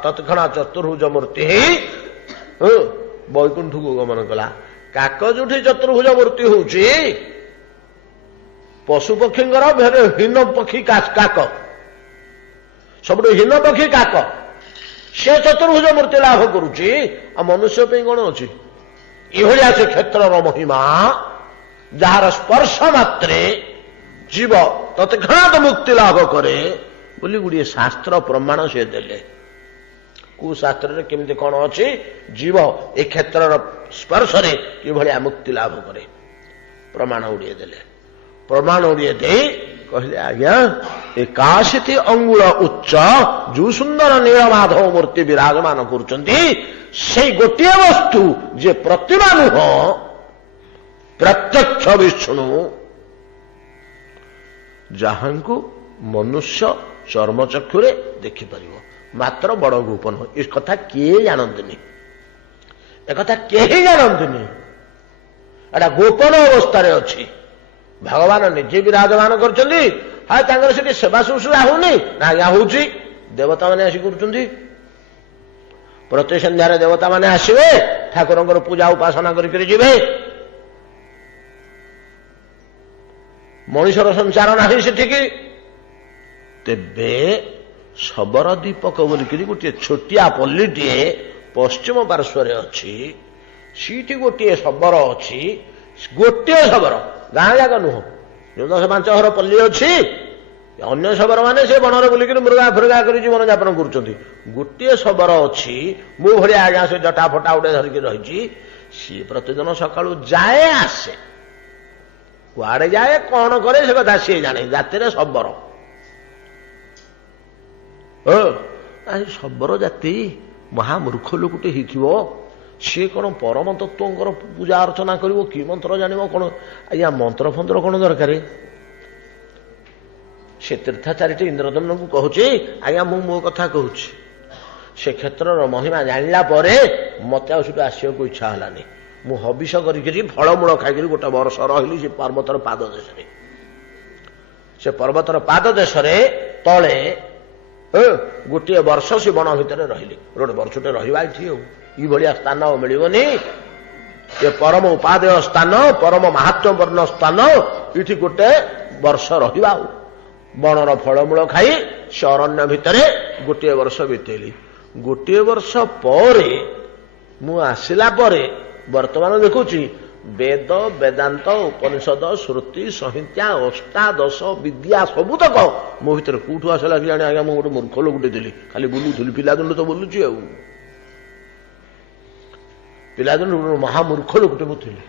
ତତ୍କ୍ଷଣା ଚତୁର୍ଭୁଜ ମୂର୍ତ୍ତି ହେଇ ବୈକୁଣ୍ଠକୁ ଗମନ କଲା। କାକ ଯୋଉଠି ଚତୁର୍ଭୁଜ ମୂର୍ତ୍ତି ହଉଛି, ପଶୁପକ୍ଷୀଙ୍କର ଭେରେ ହୀନ ପକ୍ଷୀ କାକ, ସବୁଠୁ ହୀନ ପକ୍ଷୀ କାକ, ସେ ଚତୁର୍ଭୁଜ ମୂର୍ତ୍ତି ଲାଭ କରୁଛି। ଆଉ ମନୁଷ୍ୟ ପାଇଁ କଣ ଅଛି? ଏଭଳିଆ ସେ କ୍ଷେତ୍ରର ମହିମା, ଯାହାର ସ୍ପର୍ଶ ମାତ୍ରେ ଜୀବ ତତ୍କ୍ଷଣାତ ମୁକ୍ତି ଲାଭ କରେ ବୋଲି ଗୁଡ଼ିଏ ଶାସ୍ତ୍ର ପ୍ରମାଣ ସେ ଦେଲେ। କୋଉ ଶାସ୍ତ୍ରରେ କେମିତି କଣ ଅଛି? ଜୀବ ଏ କ୍ଷେତ୍ରର ସ୍ପର୍ଶରେ କିଭଳିଆ ମୁକ୍ତି ଲାଭ କରେ ପ୍ରମାଣ ଗୁଡ଼ିଏ ଦେଲେ। ପ୍ରମାଣ ଗୁଡ଼ିଏ ଦେଇ କହିଲେ, ଆଜ୍ଞା 81 ଅଙ୍ଗୁଳ ଉଚ୍ଚ ଯୋଉ ସୁନ୍ଦର ନୀଳମାଧବ ମୂର୍ତ୍ତି ବିରାଜମାନ କରୁଛନ୍ତି, ସେଇ ଗୋଟିଏ ବସ୍ତୁ ଯେ ପ୍ରତିମା ନୁହଁ, ପ୍ରତ୍ୟକ୍ଷ ବିଷ୍ଣୁ, ଯାହାଙ୍କୁ ମନୁଷ୍ୟ ଚର୍ମଚକ୍ଷୁରେ ଦେଖିପାରିବ, ମାତ୍ର ବଡ ଗୋପ ନୁହଁ। ଏ କଥା କିଏ ଜାଣନ୍ତିନି, ଏକଥା କେହି ଜାଣନ୍ତିନି। ଏଟା ଗୋପନ ଅବସ୍ଥାରେ ଅଛି। ଭଗବାନ ନିଜେ ବିରାଜମାନ କରୁଛନ୍ତି। ଆଉ ତାଙ୍କର ସେଠି ସେବା ଶୁଶ୍ରୂଷା ହଉନି ନା? ଆଜ୍ଞା ହଉଛି। ଦେବତାମାନେ ଆସି କରୁଛନ୍ତି। ପ୍ରତି ସନ୍ଧ୍ୟାରେ ଦେବତାମାନେ ଆସିବେ, ଠାକୁରଙ୍କର ପୂଜା ଉପାସନା କରିକି ଯିବେ। ମଣିଷର ସଂସାର ନାହିଁ ସେଠିକି। ତେବେ ଶବର ଦୀପକ ବୋଲିକିରି ଗୋଟିଏ ଛୋଟିଆ ପଲ୍ଲୀଟିଏ ପଶ୍ଚିମ ପାର୍ଶ୍ୱରେ ଅଛି। ସେଇଠି ଗୋଟିଏ ଶବର ଅଛି। ଗୋଟିଏ ଶବର, ଗାଁ ଯାକ ନୁହଁ। ଯୋଉ 10-5 ଘର ପଲ୍ଲୀ ଅଛି, ଅନ୍ୟ ଶବର ମାନେ ସେ ବଣରେ ବୁଲିକିରି ମୃଗା ଫୃଗା କରି ଜୀବନଯାପନ କରୁଛନ୍ତି। ଗୋଟିଏ ଶବର ଅଛି, ମୋ ଭଳିଆ ଆଜ୍ଞା ସେ ଜଟା ଫଟା ଗୋଟେ ଧରିକି ରହିଛି। ସିଏ ପ୍ରତିଦିନ ସକାଳୁ ଯାଏ ଆସେ, କୁଆଡେ ଯାଏ କଣ କରେ ସେ କଥା ସିଏ ଜାଣେ। ଜାତିରେ ଶବର। ଶବର ଜାତି ମହାମୂର୍ଖ ଲୋକଟେ ହେଇଥିବ। ସିଏ କଣ ପରମ ତତ୍ତ୍ୱଙ୍କର ପୂଜା ଅର୍ଚ୍ଚନା କରିବ? କି ମନ୍ତ୍ର ଜାଣିବ କଣ? ଆଜ୍ଞା ମନ୍ତ୍ର ଫନ୍ତ୍ର କଣ ଦରକାର? ସେ ତୀର୍ଥାଚାରୀଟି ଇନ୍ଦ୍ରଦମ୍ନଙ୍କୁ କହୁଛି, ଆଜ୍ଞା ମୁଁ ମୋ କଥା କହୁଛି, ସେ କ୍ଷେତ୍ରର ମହିମା ଜାଣିଲା ପରେ ମତେ ଆଉ ସେଠୁ ଆସିବାକୁ ଇଚ୍ଛା ହେଲାନି। ମୁଁ ହବିଷ କରିକିରି ଫଳମୂଳ ଖାଇକିରି ଗୋଟେ ବର୍ଷ ରହିଲି ସେ ପର୍ବତର ପାଦ ଦେଶରେ। ସେ ପର୍ବତର ପାଦ ଦେଶରେ ତଳେ ଗୋଟିଏ ବର୍ଷ ସେ ବଣ ଭିତରେ ରହିଲି। ଗୋଟେ ବର୍ଷଟେ ରହିବା ଏଠି ଆଉ ଏଇଭଳିଆ ସ୍ଥାନ ଆଉ ମିଳିବନି। ଏ ପରମ ଉପାଦେୟ ସ୍ଥାନ, ପରମ ମାହାତ୍ମ୍ୟପୂର୍ଣ୍ଣ ସ୍ଥାନ, ଏଠି ଗୋଟେ ବର୍ଷ ରହିବା ଆଉ ବଣର ଫଳମୂଳ ଖାଇ ସେ ଅରଣ୍ୟ ଭିତରେ ଗୋଟିଏ ବର୍ଷ ବିତେଇଲି। ଗୋଟିଏ ବର୍ଷ ପରେ ମୁଁ ଆସିଲା ପରେ ବର୍ତ୍ତମାନ ଦେଖୁଛି ବେଦ, ବେଦାନ୍ତ, ଉପନିଷଦ, ଶ୍ରୁତି, ସଂହିତା, ଅଷ୍ଟାଦଶ ବିଦ୍ୟା ସବୁତକ ମୋ ଭିତରେ କୋଉଠୁ ଆସିଲା କେଜାଣି। ଆଜ୍ଞା ମୁଁ ଗୋଟେ ମୂର୍ଖ ଲୋକଟେ ଥିଲି, ଖାଲି ବୁଲୁଥିଲି, ପିଲାଦିନୁ ତ ବୁଲୁଛି ଆଉ। ପିଲାଦିନୁ ମହାମୂର୍ଖ ଲୋକଟେ ମୁଁ ଥିଲି।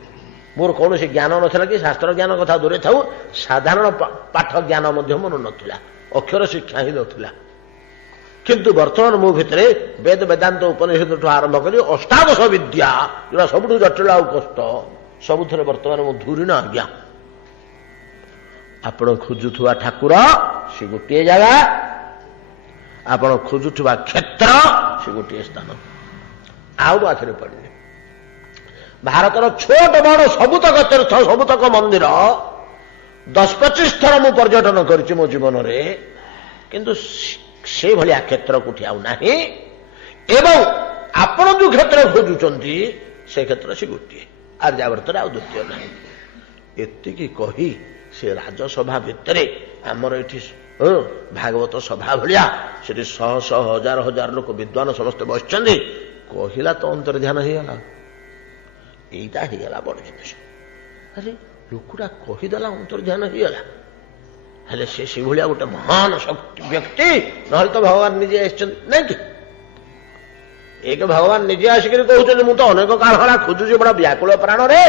ମୋର କୌଣସି ଜ୍ଞାନ ନଥିଲା, କି ଶାସ୍ତ୍ର ଜ୍ଞାନ କଥା ଦୂରେ ଥାଉ, ସାଧାରଣ ପାଠ ଜ୍ଞାନ ମଧ୍ୟ ମୋର ନଥିଲା, ଅକ୍ଷର ଶିକ୍ଷା ହିଁ ନଥିଲା। କିନ୍ତୁ ବର୍ତ୍ତମାନ ମୋ ଭିତରେ ବେଦ, ବେଦାନ୍ତ, ଉପନିଷଦଠୁ ଆରମ୍ଭ କରି ଅଷ୍ଟାଦଶ ବିଦ୍ୟା, ଯୋଉଟା ସବୁଠୁ ଜଟିଳ ଆଉ କଷ୍ଟ, ସବୁଥିରେ ବର୍ତ୍ତମାନ ମୁଁ ଧୂରିଣ। ଆଜ୍ଞା ଆପଣ ଖୋଜୁଥିବା ଠାକୁର ସେ ଗୋଟିଏ ଜାଗା, ଆପଣ ଖୋଜୁଥିବା କ୍ଷେତ୍ର ସେ ଗୋଟିଏ ସ୍ଥାନ, ଆଉ ମୋ ଆଖିରେ ପଡ଼ିନି। ଭାରତର ଛୋଟ ବଡ଼ ସବୁତକ ତୀର୍ଥ, ସବୁତକ ମନ୍ଦିର 10-25 ଥର ମୁଁ ପର୍ଯ୍ୟଟନ କରିଛି ମୋ ଜୀବନରେ, କିନ୍ତୁ ସେଭଳିଆ କ୍ଷେତ୍ର କୋଉଠି ଆଉ ନାହିଁ। ଏବଂ ଆପଣ ଯୋଉ କ୍ଷେତ୍ର ଖୋଜୁଛନ୍ତି ସେ କ୍ଷେତ୍ର ସେ ଗୋଟିଏ, ଆର୍ଯ୍ୟାବର୍ତ୍ତରେ ଆଉ ଦ୍ୱିତୀୟ ନାହିଁ। ଏତିକି କହି ସେ ରାଜସଭା ଭିତରେ ଆମର ଏଠି ଭାଗବତ ସଭା ଭଳିଆ ସେଠି ଶହ ଶହ ହଜାର ହଜାର ଲୋକ ବିଦ୍ୱାନ ସମସ୍ତେ ବସିଛନ୍ତି, କହିଲା ତ ଅନ୍ତର୍ଧ୍ୟାନ ହେଇଗଲା। ଏଇଟା ହେଇଗଲା ବଡ଼ ଜିନିଷ। ଆରେ ଲୋକଟା କହିଦେଲା, ଅନ୍ତର୍ଧ୍ୟାନ ହେଇଗଲା। ହେଲେ ସେ ସେଭଳିଆ ଗୋଟେ ମହାନ ବ୍ୟକ୍ତି, ନହେଲେ ତ ଭଗବାନ ନିଜେ ଆସିଛନ୍ତି ନାଇଁ କି? ଏକ ଭଗବାନ ନିଜେ ଆସିକରି କହୁଛନ୍ତି, ମୁଁ ତ ଅନେକ କାଳ ହେଲା ଖୋଜୁଛି ବଡ଼ ବ୍ୟାକୁଳ ପ୍ରାଣରେ,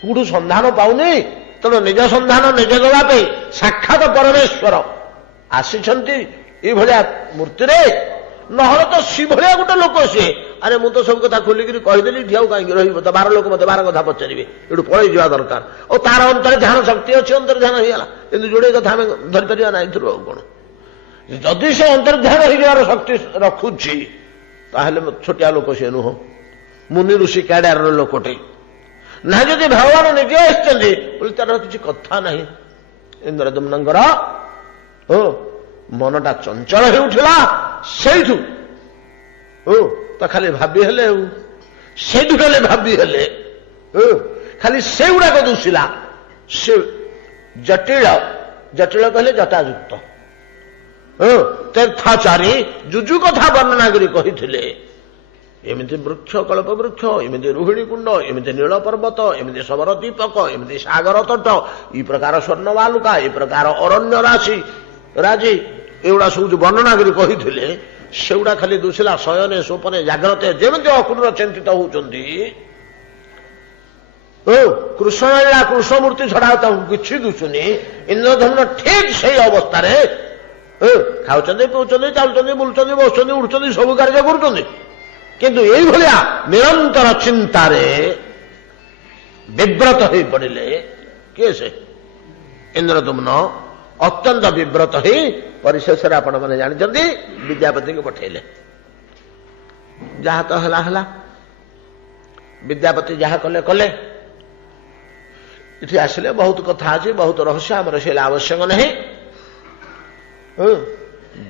କୋଉଠୁ ସନ୍ଧାନ ପାଉନି। ତେଣୁ ନିଜ ସନ୍ଧାନ ନିଜେ ଦେବା ପାଇଁ ସାକ୍ଷାତ ପରମେଶ୍ୱର ଆସିଛନ୍ତି ଏଇଭଳିଆ ମୂର୍ତ୍ତିରେ। ନହେଲେ ତ ସେଭଳିଆ ଗୋଟେ ଲୋକ ସିଏ, ଆରେ ମୁଁ ତ ସବୁ କଥା ଖୋଲିକିରି କହିଦେଲି, ଏଠି ଆଉ କାହିଁକି ରହିବ? ତ 12 ଲୋକ ମତେ 12 କଥା ପଚାରିବେ, ଏଠୁ ପଳେଇ ଯିବା ଦରକାର। ଆଉ ତାର ଅନ୍ତରେ ଧ୍ୟାନ ଶକ୍ତି ଅଛି, ଅନ୍ତର୍ଧ୍ୟାନ ହେଇଗଲା। କିନ୍ତୁ ଯୋଡେ କଥା ଆମେ ଧରିପାରିବା ନାହିଁ ଏଥିରୁ ଆଉ କଣ? ଯଦି ସେ ଅନ୍ତର୍ଧ୍ୟାନ ହେଇଯିବାର ଶକ୍ତି ରଖୁଛି, ତାହେଲେ ଛୋଟିଆ ଲୋକ ସିଏ ନୁହଁ, ମୁନି ଋଷି କ୍ୟାଡାରର ଲୋକଟେ ନା। ଯଦି ଭଗବାନ ନିଜେ ଆସିଛନ୍ତି ବୋଲି ତାର କିଛି କଥା ନାହିଁ। ଇନ୍ଦ୍ରଦମ୍ନଙ୍କର ମନଟା ଚଞ୍ଚଳ ହେଉଥିଲା, ସେଇଠୁ ତ ଖାଲି ଭାବି ହେଲେ, ଆଉ ସେଇଠୁ ଖାଲି ଭାବି ହେଲେ, ଖାଲି ସେଗୁଡାକ ଦୁସିଲା। ସେ ଜଟିଳ, ଜଟିଳ କହିଲେ ଜଟାଯୁକ୍ତ ତୀର୍ଥାଚାରୀ ଯୁଜୁ କଥା ବର୍ଣ୍ଣନା କରି କହିଥିଲେ। ଏମିତି ବୃକ୍ଷ, କଳ୍ପ ବୃକ୍ଷ, ଏମିତି ରୋହିଣୀ କୁଣ୍ଡ, ଏମିତି ନୀଳ ପର୍ବତ, ଏମିତି ଶବର ଦୀପକ, ଏମିତି ସାଗର ତଟ, ଏଇ ପ୍ରକାର ସ୍ୱର୍ଣ୍ଣ ବାଲୁକା, ଏଇ ପ୍ରକାର ଅରଣ୍ୟ ରାଜି, ଏଗୁଡା ସବୁ ଯୋଉ ବର୍ଣ୍ଣନା କରି କହିଥିଲେ, ସେଗୁଡା ଖାଲି ଦୁସିଲା। ଶୟନେ ସ୍ୱପନେ ଜାଗ୍ରତ ଯେମିତି ଅକ୍ରୂର ଚିନ୍ତିତ ହଉଛନ୍ତି, କୃଷ୍ଣଲୀଳା କୃଷ୍ଣମୂର୍ତ୍ତି ଛଡା ତାଙ୍କୁ କିଛି ଦୁଶୁନି। ଇନ୍ଦ୍ରଧମ୍ନ ଠିକ ସେଇ ଅବସ୍ଥାରେ ଖାଉଛନ୍ତି, ପିଉଛନ୍ତି, ଚାଲୁଛନ୍ତି, ବୁଲୁଛନ୍ତି, ବସୁଛନ୍ତି, ଉଠୁଛନ୍ତି, ସବୁ କାର୍ଯ୍ୟ କରୁଛନ୍ତି। କିନ୍ତୁ ଏଇଭଳିଆ ନିରନ୍ତର ଚିନ୍ତାରେ ବିବ୍ରତ ହେଇ ପଡିଲେ। କିଏ ସେ? ଇନ୍ଦ୍ରଦମ୍ନ ଅତ୍ୟନ୍ତ ବିବ୍ରତ ହେଇ ପରିଶେଷରେ ଆପଣମାନେ ଜାଣିଛନ୍ତି ବିଦ୍ୟାପତିଙ୍କୁ ପଠେଇଲେ। ଯାହା ତ ହେଲା ହେଲା, ବିଦ୍ୟାପତି ଯାହା କଲେ କଲେ। ଏଠି ଆସିଲେ ବହୁତ କଥା ଅଛି, ବହୁତ ରହସ୍ୟ, ଆମର ସେ ଆବଶ୍ୟକ ନାହିଁ।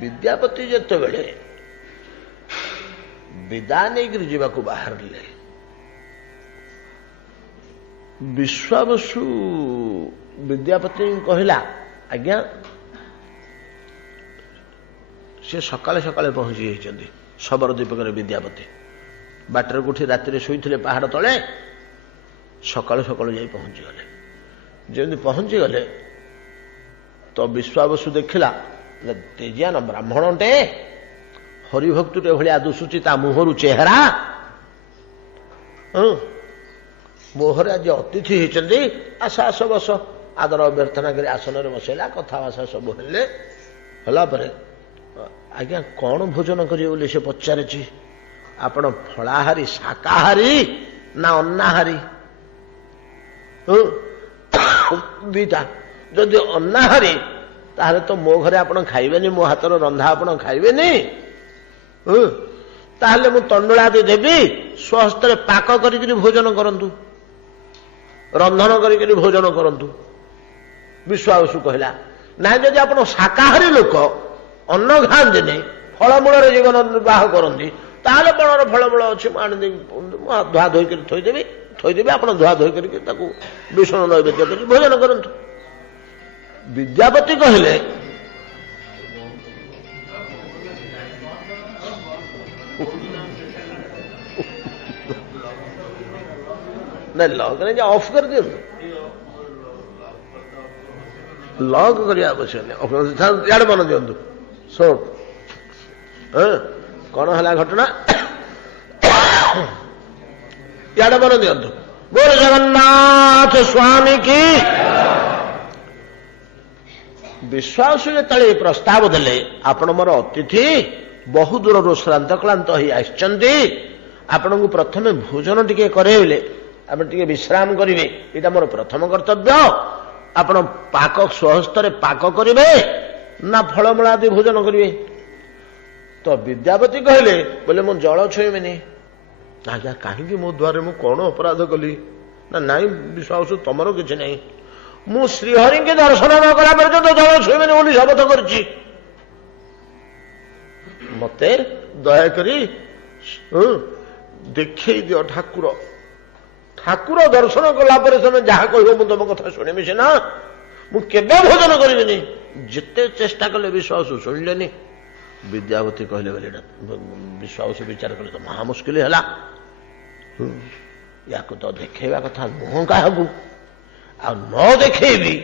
ବିଦ୍ୟାପତି ଯେତେବେଳେ ବିଦା ନେଇକରି ଯିବାକୁ ବାହାରିଲେ, ବିଶ୍ୱାବସୁ ବିଦ୍ୟାପତି କହିଲା, ଆଜ୍ଞା ସେ ସକାଳେ ସକାଳେ ପହଞ୍ଚି ଯାଇଛନ୍ତି ଶବର ଦୀପକରେ। ବିଦ୍ୟାପତି ବାଟରେ କୋଉଠି ରାତିରେ ଶୋଇଥିଲେ ପାହାଡ ତଳେ, ସକାଳୁ ସକାଳୁ ଯାଇ ପହଞ୍ଚିଗଲେ। ଯେମିତି ପହଞ୍ଚିଗଲେ ତ ବିଶ୍ୱାବସୁ ଦେଖିଲା ତେଜିଆନ ବ୍ରାହ୍ମଣଟେ, ହରିଭକ୍ତଟେ ଭଳିଆ ଦୁଶୁଛି ତା ମୁହଁରୁ ଚେହେରା। ମୋହରେ ଆଜି ଅତିଥି ହେଇଛନ୍ତି, ଆସ ଆସ ବସ। ଆଦର ଅଭ୍ୟର୍ଥନା କରି ଆସନରେ ବସେଇଲା, କଥାବାର୍ତ୍ତା ସବୁ ହେଲେ। ହେଲା ପରେ ଆଜ୍ଞା କଣ ଭୋଜନ କରିବେ ବୋଲି ସେ ପଚାରିଛି। ଆପଣ ଫଳାହାରୀ ଶାକାହାରୀ ନା ଅନ୍ନାହାରୀ? ଦିଟା। ଯଦି ଅନ୍ନାହାରୀ ତାହେଲେ ତ ମୋ ଘରେ ଆପଣ ଖାଇବେନି, ମୋ ହାତର ରନ୍ଧା ଆପଣ ଖାଇବେନି। ତାହେଲେ ମୁଁ ତଣ୍ଡୁଳାଦି ଦେବି, ସ୍ୱହସ୍ତରେ ପାକ କରିକିରି ଭୋଜନ କରନ୍ତୁ, ରନ୍ଧନ କରିକିରି ଭୋଜନ କରନ୍ତୁ। ବିଶ୍ୱାବସୁ କହିଲା ନାଇଁ, ଯଦି ଆପଣ ଶାକାହାରୀ ଲୋକ, ଅନ୍ନ ଖାଆନ୍ତିନି, ଫଳମୂଳରେ ଜୀବନ ନିର୍ବାହ କରନ୍ତି, ତାହେଲେ ବଣର ଫଳମୂଳ ଅଛି, ମୁଁ ଆଣିଦେବି, ଧୁଆ ଧୋଇ କରି ଥୋଇଦେବି, ଆପଣ ଧୁଆ ଧୋଇ କରିକି ତାକୁ ବିଷ୍ଣୁ ନୈବେଦ୍ୟ କରି ଭୋଜନ କରନ୍ତୁ। ବିଦ୍ୟାପତି କହିଲେ ନାଇଁ, ଲକ୍ ନାହିଁ, ଅଫ୍ କରିଦିଅନ୍ତୁ, ଲକ୍ କରିବା ଆବଶ୍ୟକ ନାହିଁ, ଇଆଡେ ମନ ଦିଅନ୍ତୁ। ଶୁଣ, କଣ ହେଲା ଘଟଣା, ଇଆଡେ ମନ ଦିଅନ୍ତୁ। ବୋଲ ଜଗନ୍ନାଥ ସ୍ୱାମୀ କି। ବିଶ୍ୱାସୁ ଯେତେବେଳେ ଏ ପ୍ରସ୍ତାବ ଦେଲେ, ଆପଣ ମୋର ଅତିଥି, ବହୁ ଦୂରରୁ ଶ୍ରାନ୍ତ କ୍ଳାନ୍ତ ହୋଇ ଆସିଛନ୍ତି, ଆପଣଙ୍କୁ ପ୍ରଥମେ ଭୋଜନ ଟିକେ କରେଇଲେ, ଆପଣ ଟିକେ ବିଶ୍ରାମ କରିବେ, ଏଇଟା ମୋର ପ୍ରଥମ କର୍ତ୍ତବ୍ୟ। ଆପଣ ପାକ ସ୍ୱହସ୍ତରେ ପାକ କରିବେ ନା ଫଳମୂଳ ଆଦି ଭୋଜନ କରିବେ? ତ ବିଦ୍ୟାପତି କହିଲେ, ବୋଲେ ମୁଁ ଜଳ ଛୁଇଁବିନି। ଆଜ୍ଞା, କାହିଁକି ମୋ ଦ୍ୱାରରେ ମୁଁ କଣ ଅପରାଧ କଲି? ନା ନାଇଁ ବିଶ୍ୱାସ, ତମର କିଛି ନାହିଁ, ମୁଁ ଶ୍ରୀହରିଙ୍କୁ ଦର୍ଶନ ନ କଲା ପର୍ଯ୍ୟନ୍ତ ଜଳ ଛୁଇଁବିନି ବୋଲି ଶପଥ କରିଛି। ମତେ ଦୟାକରି ଦେଖେଇ ଦିଅ ଠାକୁର। ଠାକୁର ଦର୍ଶନ କଲା ପରେ ତମେ ଯାହା କହିବ ମୁଁ ତମ କଥା ଶୁଣିବି ସିନା, ମୁଁ କେବେ ଭୋଜନ କରିବିନି। ଯେତେ ଚେଷ୍ଟା କଲେ ବିଶ୍ୱାସ ଶୁଣିଲେନି। ବିଦ୍ୟାପତି କହିଲେ ବୋଲି ବିଶ୍ୱାସ ବିଚାର କଲେ, ତ ମହା ମୁସ୍କିଲ ହେଲା। ୟାକୁ ତ ଦେଖେଇବା କଥା ନୁହଁ କାହାକୁ, ଆଉ ନ ଦେଖେଇବି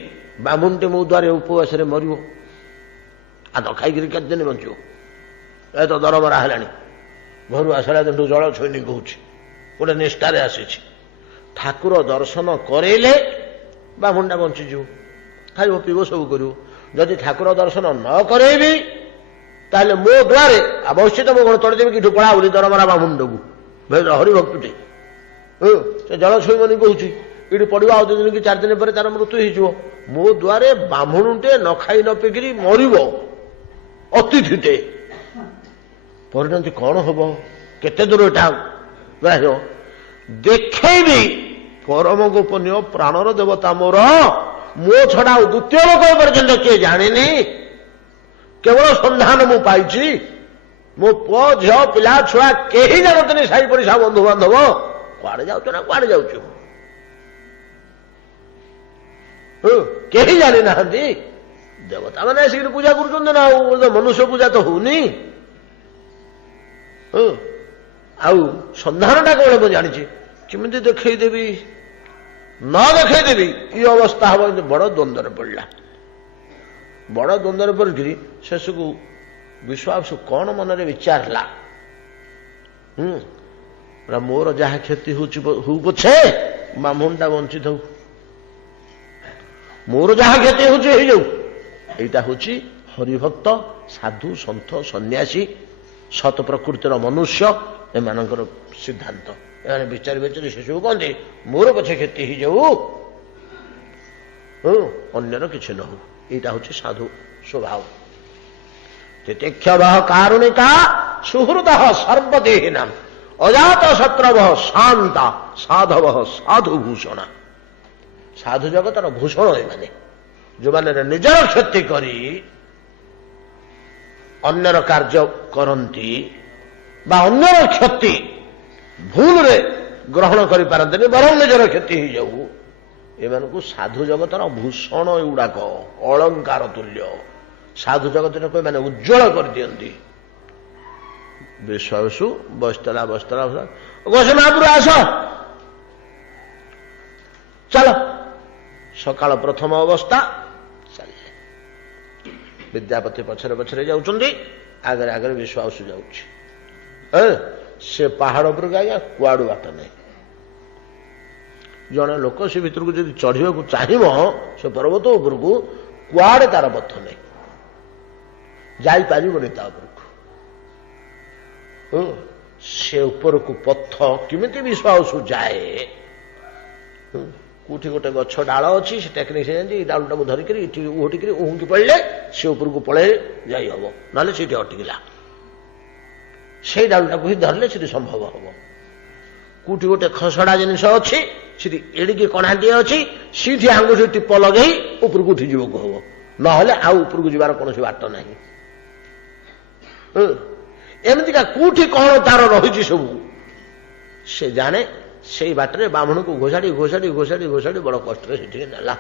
ବାମୁଣଟେ ମୋ ଦ୍ୱାରେ ଉପବାସରେ ମରିବ, ଆଉ ନ ଖାଇକିରି କେତେ ଦିନ ବଞ୍ଚିବ? ଏ ତ ଦରମରା ହେଲାଣି, ଘରୁ ଆସିଲା ଦିନଠୁ ଜଳ ଛୁଇଁନି କହୁଛି, ଗୋଟେ ନିଷ୍ଠାରେ ଆସିଛି। ଠାକୁର ଦର୍ଶନ କରେଇଲେ ବାମୁଣଟା ବଞ୍ଚିଯିବ, ଖାଇବ ପିଇବ ସବୁ କରିବ। ଯଦି ଠାକୁର ଦର୍ଶନ ନ କରେଇବି ତାହେଲେ ମୋ ଦ୍ୱାରେ ଅବଶ୍ୟ ମୁଁ କଣ ତୋଳିଦେବି କି ଢୁକଳା ବୋଲି ଦରମରା ବାମୁଣ୍ଡକୁ, ହରିଭକ୍ତଟେ, ସେ ଜଳ ଛୁଇଁବନି କହୁଛି, ଏଠି ପଡିବ, ଆଉ 2 ଦିନ କି 4 ଦିନ ପରେ ତାର ମୃତ୍ୟୁ ହେଇଯିବ। ମୋ ଦ୍ୱାରେ ବାମୁଣଟେ ନ ଖାଇ ନ ପିଇକିରି ମରିବ, ଅତିଥିଟେ, ପରିଣତି କଣ ହବ? କେତେ ଦୂର ଏଟା ଗ୍ରାହ୍ୟ? ଦେଖେଇବି ପରମ ଗୋପନୀୟ ପ୍ରାଣର ଦେବତା ମୋର, ମୋ ଛଡା ଆଉ ଦ୍ୱିତୀୟ ଲୋକ ପର୍ଯ୍ୟନ୍ତ କିଏ ଜାଣିନି, କେବଳ ସନ୍ଧାନ ମୁଁ ପାଇଛି। ମୋ ପୁଅ ଝିଅ ପିଲା ଛୁଆ କେହି ଜାଣନ୍ତିନି, ସାହି ପଡିଶା ବନ୍ଧୁବାନ୍ଧବ। କୁଆଡେ ଯାଉଛ ନା କୁଆଡେ ଯାଉଛୁ, କେହି ଜାଣିନାହାନ୍ତି। ଦେବତା ମାନେ ଆସିକି ପୂଜା କରୁଛନ୍ତି ନା, ଆଉ ମନୁଷ୍ୟ ପୂଜା ତ ହଉନି। ଆଉ ସନ୍ଧାନଟା କେବଳ ମୁଁ ଜାଣିଛି, କେମିତି ଦେଖେଇଦେବି? ନ ଦେଖେଇଦେବି ଏ ଅବସ୍ଥା ହବ। ବଡ ଦ୍ୱନ୍ଦ୍ୱରେ ପଡିଲା, ବଡ ଦ୍ୱନ୍ଦ୍ୱରେ ପଡିକିରି ଶେଷକୁ ବିଶ୍ୱାସ କଣ ମନରେ ବିଚାର ହେଲା, ମୋର ଯାହା କ୍ଷତି ହଉଛି ହଉ ପଛେ ବାମୁଣଟା ବଞ୍ଚିଥାଉ, ମୋର ଯାହା କ୍ଷତି ହଉଛି ହେଇଯାଉ। ଏଇଟା ହଉଛି ହରିଭକ୍ତ, ସାଧୁ, ସନ୍ଥ, ସନ୍ନ୍ୟାସୀ, ସତ ପ୍ରକୃତିର ମନୁଷ୍ୟ, ଏମାନଙ୍କର ସିଦ୍ଧାନ୍ତ। ଏମାନେ ବିଚାରି ବିଚାରି ସେସବୁ କହନ୍ତି, ମୋର ପଛେ କ୍ଷତି ହେଇଯାଉ, ଅନ୍ୟର କିଛି ନ ହଉ। ଏଇଟା ହଉଛି ସାଧୁ ସ୍ୱଭାବ। ତିତିକ୍ଷଭ କାରୁଣିକା ସୁହୃଦ ସର୍ବଦେହିନାମ ଅଜାତ ଶତ୍ରଭ ଶାନ୍ତା ସାଧବ ସାଧୁଭୂଷଣ। ସାଧୁ ଜଗତର ଭୂଷଣ ଏମାନେ, ଯୋଉମାନେ ନିଜର କ୍ଷତି କରି ଅନ୍ୟର କାର୍ଯ୍ୟ କରନ୍ତି ବା ଅନ୍ୟର କ୍ଷତି ଭୁଲରେ ଗ୍ରହଣ କରିପାରନ୍ତିନି, ବରଂ ନିଜର କ୍ଷତି ହେଇଯାଉ, ଏମାନଙ୍କୁ ସାଧୁ ଜଗତର ଭୂଷଣ ଏଗୁଡାକ, ଅଳଙ୍କାର ତୁଲ୍ୟ। ସାଧୁ ଜଗତକୁ ଏମାନେ ଉଜ୍ଜଳ କରିଦିଅନ୍ତି। ବିଶ୍ୱାବସୁ ବସିଥିଲା ଘୋଷ ମହାପୁର ଆସ, ଚାଲ। ସକାଳ ପ୍ରଥମ ଅବସ୍ଥା ଚାଲିଲେ, ବିଦ୍ୟାପତି ପଛରେ ପଛରେ ଯାଉଛନ୍ତି, ଆଗରେ ଆଗରେ ବିଶ୍ୱାବସୁ ଯାଉଛି। ସେ ପାହାଡ ଉପରକୁ ଆଜ୍ଞା କୁଆଡୁ ବାଟ ନାହିଁ। ଜଣେ ଲୋକ ସେ ଭିତରକୁ ଯଦି ଚଢିବାକୁ ଚାହିଁବ, ସେ ପର୍ବତ ଉପରକୁ, କୁଆଡେ ତାର ପଥ ନାହିଁ, ଯାଇପାରିବନି ତା ଉପରକୁ। ସେ ଉପରକୁ ପଥ କେମିତି ବିଶ୍ୱାବସୁ ଯାଏ, କୋଉଠି ଗୋଟେ ଗଛ ଡାଳ ଅଛି ସେ ଟେକ୍ନିକ୍ ଯାଇଛନ୍ତି ଏଇ ଡାଳଟାକୁ ଧରିକିରି ଏଠି ଉହଟିକିରି ଉହୁଙ୍କି ପଡ଼ିଲେ ସେ ଉପରକୁ ପଳେଇ ଯାଇ ହବ, ନହେଲେ ସେଠି ଅଟିକିଲା। ସେଇ ଡାଳଟାକୁ ହିଁ ଧରିଲେ ସେଠି ସମ୍ଭବ ହବ। କୋଉଠି ଗୋଟେ ଖସଡ଼ା ଜିନିଷ ଅଛି, ସେଠି ଏଡ଼ିକି କଣାଟିଏ ଅଛି, ସେଠି ଆଙ୍ଗୁଠି ଟିପ ଲଗେଇ ଉପରକୁ ଉଠି ଯିବାକୁ ହବ, ନହେଲେ ଆଉ ଉପରକୁ ଯିବାର କୌଣସି ବାଟ ନାହିଁ। ଏମିତିକା କୋଉଠି କଣ ତାର ରହିଛି ସବୁ ସେ ଜାଣେ। ସେଇ ବାଟରେ ବ୍ରାହ୍ମଣକୁ ଘୋଷାଡ଼ି ଘୋଷାଡ଼ି ଘୋଷାଡ଼ି ଘୋଷାଡ଼ି ବଡ଼ କଷ୍ଟରେ ସେଠିକି ନେଲା।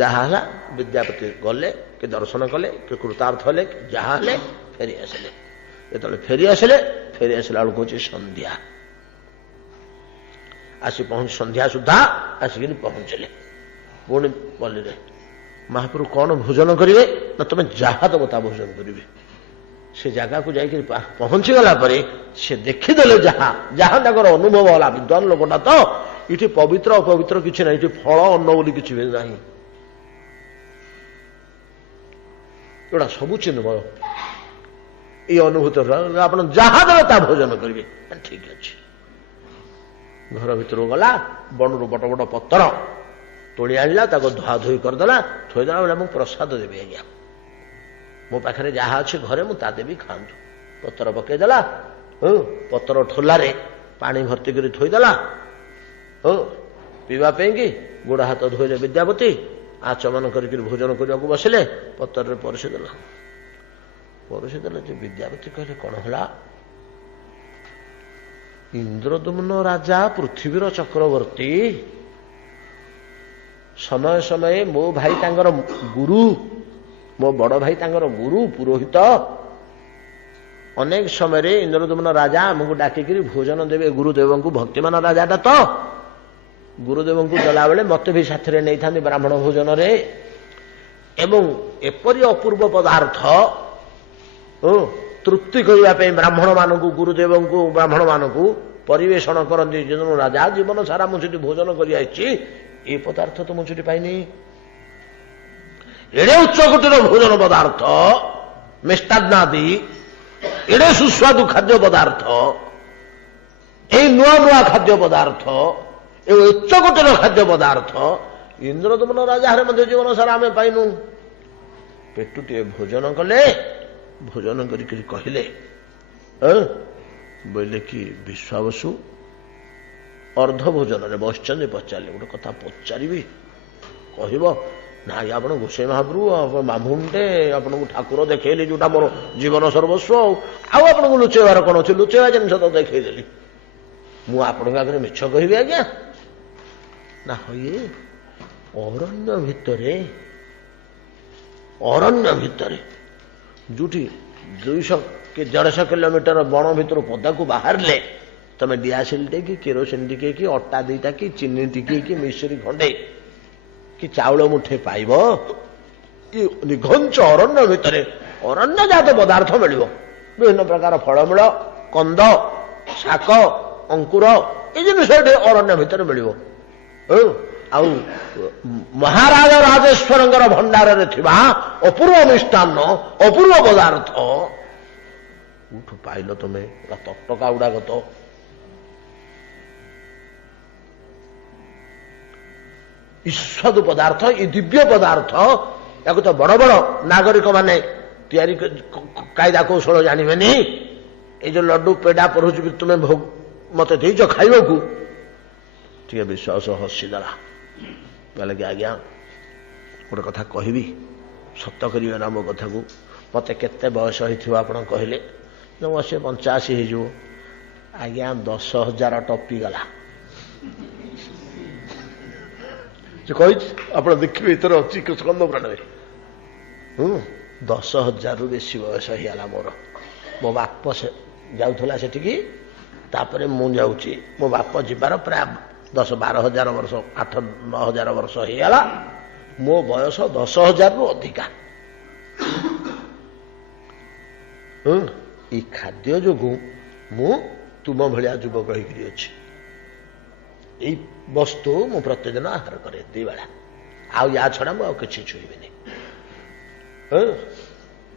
ଯାହା ହେଲା ବିଦ୍ୟାପତି ଗଲେ, କି ଦର୍ଶନ କଲେ, କି କୃତାର୍ଥ ହେଲେ, ଯାହା ହେଲେ ଫେରି ଆସିଲେ। ଯେତେବେଳେ ଫେରି ଆସିଲା ବେଳକୁ ହଉଛି ସନ୍ଧ୍ୟା। ଆସି ପହଞ୍ଚି ସନ୍ଧ୍ୟା ସୁଦ୍ଧା ଆସିକିରି ପହଞ୍ଚିଲେ ପୁଣି ପଲ୍ଲୀରେ। ମହାପ୍ରଭୁ କଣ ଭୋଜନ କରିବେ ନା ତମେ ଯାହା ଦେବ ତା ଭୋଜନ କରିବେ। ସେ ଜାଗାକୁ ଯାଇକି ପହଞ୍ଚିଗଲା ପରେ ସେ ଦେଖିଦେଲେ ଯାହା ତାଙ୍କର ଅନୁଭବ ହେଲା, ବିଦ୍ୱାନ ଲୋକଟା ତ, ଏଠି ପବିତ୍ର ଅପବିତ୍ର କିଛି ନାହିଁ, ଏଠି ଫଳ ଅନ୍ନ ବୋଲି କିଛି ବି ନାହିଁ, ଏଗୁଡ଼ା ସବୁ ଚିନ୍ମୟ। ଏଇ ଅନୁଭୂତ ଆପଣ ଯାହା ଦେବେ ତା ଭୋଜନ କରିବେ। ଠିକ ଅଛି। ଘର ଭିତରକୁ ଗଲା, ବଣରୁ ବଡ଼ ବଡ଼ ପତ୍ର ତୋଳି ଆଣିଲା, ତାକୁ ଧୁଆ ଧୋଇ କରିଦେଲା, ଥୋଇଦେଲା। ବେଳେ ମୁଁ ପ୍ରସାଦ ଦେବି ଆଜ୍ଞା, ମୋ ପାଖରେ ଯାହା ଅଛି ଘରେ ମୁଁ ତା ଦେବି, ଖାଆନ୍ତୁ। ପତ୍ର ପକେଇଦେଲା, ପତ୍ର ଠୋଲାରେ ପାଣି ଭର୍ତ୍ତି କରି ଥୋଇଦେଲା, ପିଇବା ପାଇଁକି। ଗୋଡ଼ ହାତ ଧୋଇଲେ ବିଦ୍ୟାପତି, ଆଚମନ କରିକି ଭୋଜନ କରିବାକୁ ବସିଲେ। ପତ୍ରରେ ପରଷିଦେଲା। ଯେ ବିଦ୍ୟାପତି କହିଲେ କଣ ହେଲା? ଇନ୍ଦ୍ରଦୁମ୍ନ ରାଜା ପୃଥିବୀର ଚକ୍ରବର୍ତ୍ତୀ, ସମୟ ସମୟେ ମୋ ଭାଇ ତାଙ୍କର ଗୁରୁ, ମୋ ବଡ଼ ଭାଇ ତାଙ୍କର ଗୁରୁ ପୁରୋହିତ, ଅନେକ ସମୟରେ ଇନ୍ଦ୍ରଦୁମ୍ନ ରାଜା ଆମକୁ ଡାକିକିରି ଭୋଜନ ଦେବେ। ଗୁରୁଦେବଙ୍କୁ, ଭକ୍ତିମାନ ରାଜାଟା ତ, ଗୁରୁଦେବଙ୍କୁ ଦେଲାବେଳେ ମତେ ବି ସାଥିରେ ନେଇଥାନ୍ତି ବ୍ରାହ୍ମଣ ଭୋଜନରେ। ଏବଂ ଏପରି ଅପୂର୍ବ ପଦାର୍ଥ ତୃପ୍ତି କରିବା ପାଇଁ ବ୍ରାହ୍ମଣ ମାନଙ୍କୁ, ଗୁରୁଦେବଙ୍କୁ, ବ୍ରାହ୍ମଣ ମାନଙ୍କୁ ପରିବେଷଣ କରନ୍ତି। ଯେହେତୁ ରାଜା ଜୀବନ ସାରା ମୁଁ ସେଠି ଭୋଜନ କରି ଆସିଛି, ଏ ପଦାର୍ଥ ତ ମୁଁ ସେଠି ପାଇନି। ଏଡ଼େ ଉଚ୍ଚକୋଟୀର ଭୋଜନ ପଦାର୍ଥ, ମିଷ୍ଟାନ୍ନାଦି, ଏଡ଼େ ସୁସ୍ୱାଦୁ ଖାଦ୍ୟ ପଦାର୍ଥ, ଏଇ ନୂଆ ନୂଆ ଖାଦ୍ୟ ପଦାର୍ଥ, ଏ ଉଚ୍ଚକୋଟୀର ଖାଦ୍ୟ ପଦାର୍ଥ ଇନ୍ଦ୍ରଦୁମ୍ନ ରାଜାରେ ମଧ୍ୟ ଜୀବନ ସାରା ଆମେ ପାଇନୁ। ପେଟୁଟିଏ ଭୋଜନ କଲେ, ଭୋଜନ କରିକି କହିଲେ, ବୋଇଲେ କି ବିଶ୍ୱାବସୁ ଅର୍ଦ୍ଧ ଭୋଜନରେ ବସିଛନ୍ତି। ପଚାରିଲେ, ଗୋଟେ କଥା ପଚାରିବି, କହିବ? ନା ଆଜ୍ଞା, ଆପଣ ଗୋସାଇ ମହାପ୍ରଭୁ ମାମୁନଟେ, ଆପଣଙ୍କୁ ଠାକୁର ଦେଖେଇଲି ଯୋଉଟା ମୋର ଜୀବନ ସର୍ବସ୍ୱ, ଆଉ ଆପଣଙ୍କୁ ଲୁଚେଇବାର କଣ ଅଛି? ଲୁଚେଇବା ଜିନିଷ ତ ଦେଖେଇଦେଲି, ମୁଁ ଆପଣଙ୍କ ଆଗରେ ମିଛ କହିବି ଆଜ୍ଞା? ନା ହଇଏ ଅରଣ୍ୟ ଭିତରେ ଯୋଉଠି 200 କି 150 କିଲୋମିଟର ବଣ ଭିତରୁ ପଦାକୁ ବାହାରିଲେ ତମେ ଡିଆସିଲ ଟେ କି କେରୋସିନ ଟିକେ କି ଅଟା ଦିଟା କି ଚିନି ଟିକେ କି ମିଶ୍ରି ଖଣ୍ଡେ କି ଚାଉଳ ମୁଠେ ପାଇବ। ନିଘଞ୍ଚ ଅରଣ୍ୟ ଭିତରେ ଅରଣ୍ୟଜାତ ପଦାର୍ଥ ମିଳିବ। ବିଭିନ୍ନ ପ୍ରକାର ଫଳମୂଳ, କନ୍ଦ, ଶାକ, ଅଙ୍କୁର, ଏ ଜିନିଷ ଏଠି ଅରଣ୍ୟ ଭିତରେ ମିଳିବ। ଆଉ ମହାରାଜ ରାଜେଶ୍ୱରଙ୍କର ଭଣ୍ଡାରରେ ଥିବା ଅପୂର୍ବ ମିଷ୍ଟାନ୍ନ, ଅପୂର୍ବ ପଦାର୍ଥ କୋଉଠୁ ପାଇଲ ତମେ? ତଟକା ଗୁଡାକ ତ ଇସ୍ୱାଦୁ ପଦାର୍ଥ, ଏ ଦିବ୍ୟ ପଦାର୍ଥ, ୟାକୁ ତ ବଡ ବଡ ନାଗରିକ ମାନେ ତିଆରି କାଇଦା କୌଶଳ ଜାଣିବେନି। ଏଇ ଯୋଉ ଲଡୁ ପେଡା ପଢୁଛି ତୁମେ ମତେ ଦେଇଛ ଖାଇବାକୁ, ଟିକେ ବିଶ୍ୱାସ ହସିଦେଲା। କହିଲେ କି ଆଜ୍ଞା ଗୋଟେ କଥା କହିବି, ସତ କରିବେ ନା ମୋ କଥାକୁ? ମତେ କେତେ ବୟସ ହେଇଥିବ ଆପଣ କହିଲେ? ମୁଁ 85 ହେଇଯିବ। ଆଜ୍ଞା 10,000 ଟପିଗଲା। ସେ କହିଛି, ଆପଣ ଦେଖିବେ ଏଥର ଅଛି ସ୍କନ୍ଦ ପୁରାଣରେ। 10,000ରୁ ବେଶୀ ବୟସ ହେଇଗଲା ମୋର। ମୋ ବାପ ଯାଉଥିଲା ସେଠିକି, ତାପରେ ମୁଁ ଯାଉଛି। ମୋ ବାପ ଯିବାର ପ୍ରାୟ 10-12 ହଜାର ବର୍ଷ, 8-9 ହଜାର ବର୍ଷ ହେଇଗଲା। ମୋ ବୟସ 10,000ରୁ ଅଧିକା। ଏଇ ଖାଦ୍ୟ ଯୋଗୁଁ ମୁଁ ତୁମ ଭଳିଆ ଯୁବକ ହେଇକରି ଅଛି। ଏଇ ବସ୍ତୁ ମୁଁ ପ୍ରତିଦିନ ଆହାର କରେ 2 ବେଳା, ଆଉ ୟା ଛଡା ମୁଁ ଆଉ କିଛି ଛୁଇଁବିନି।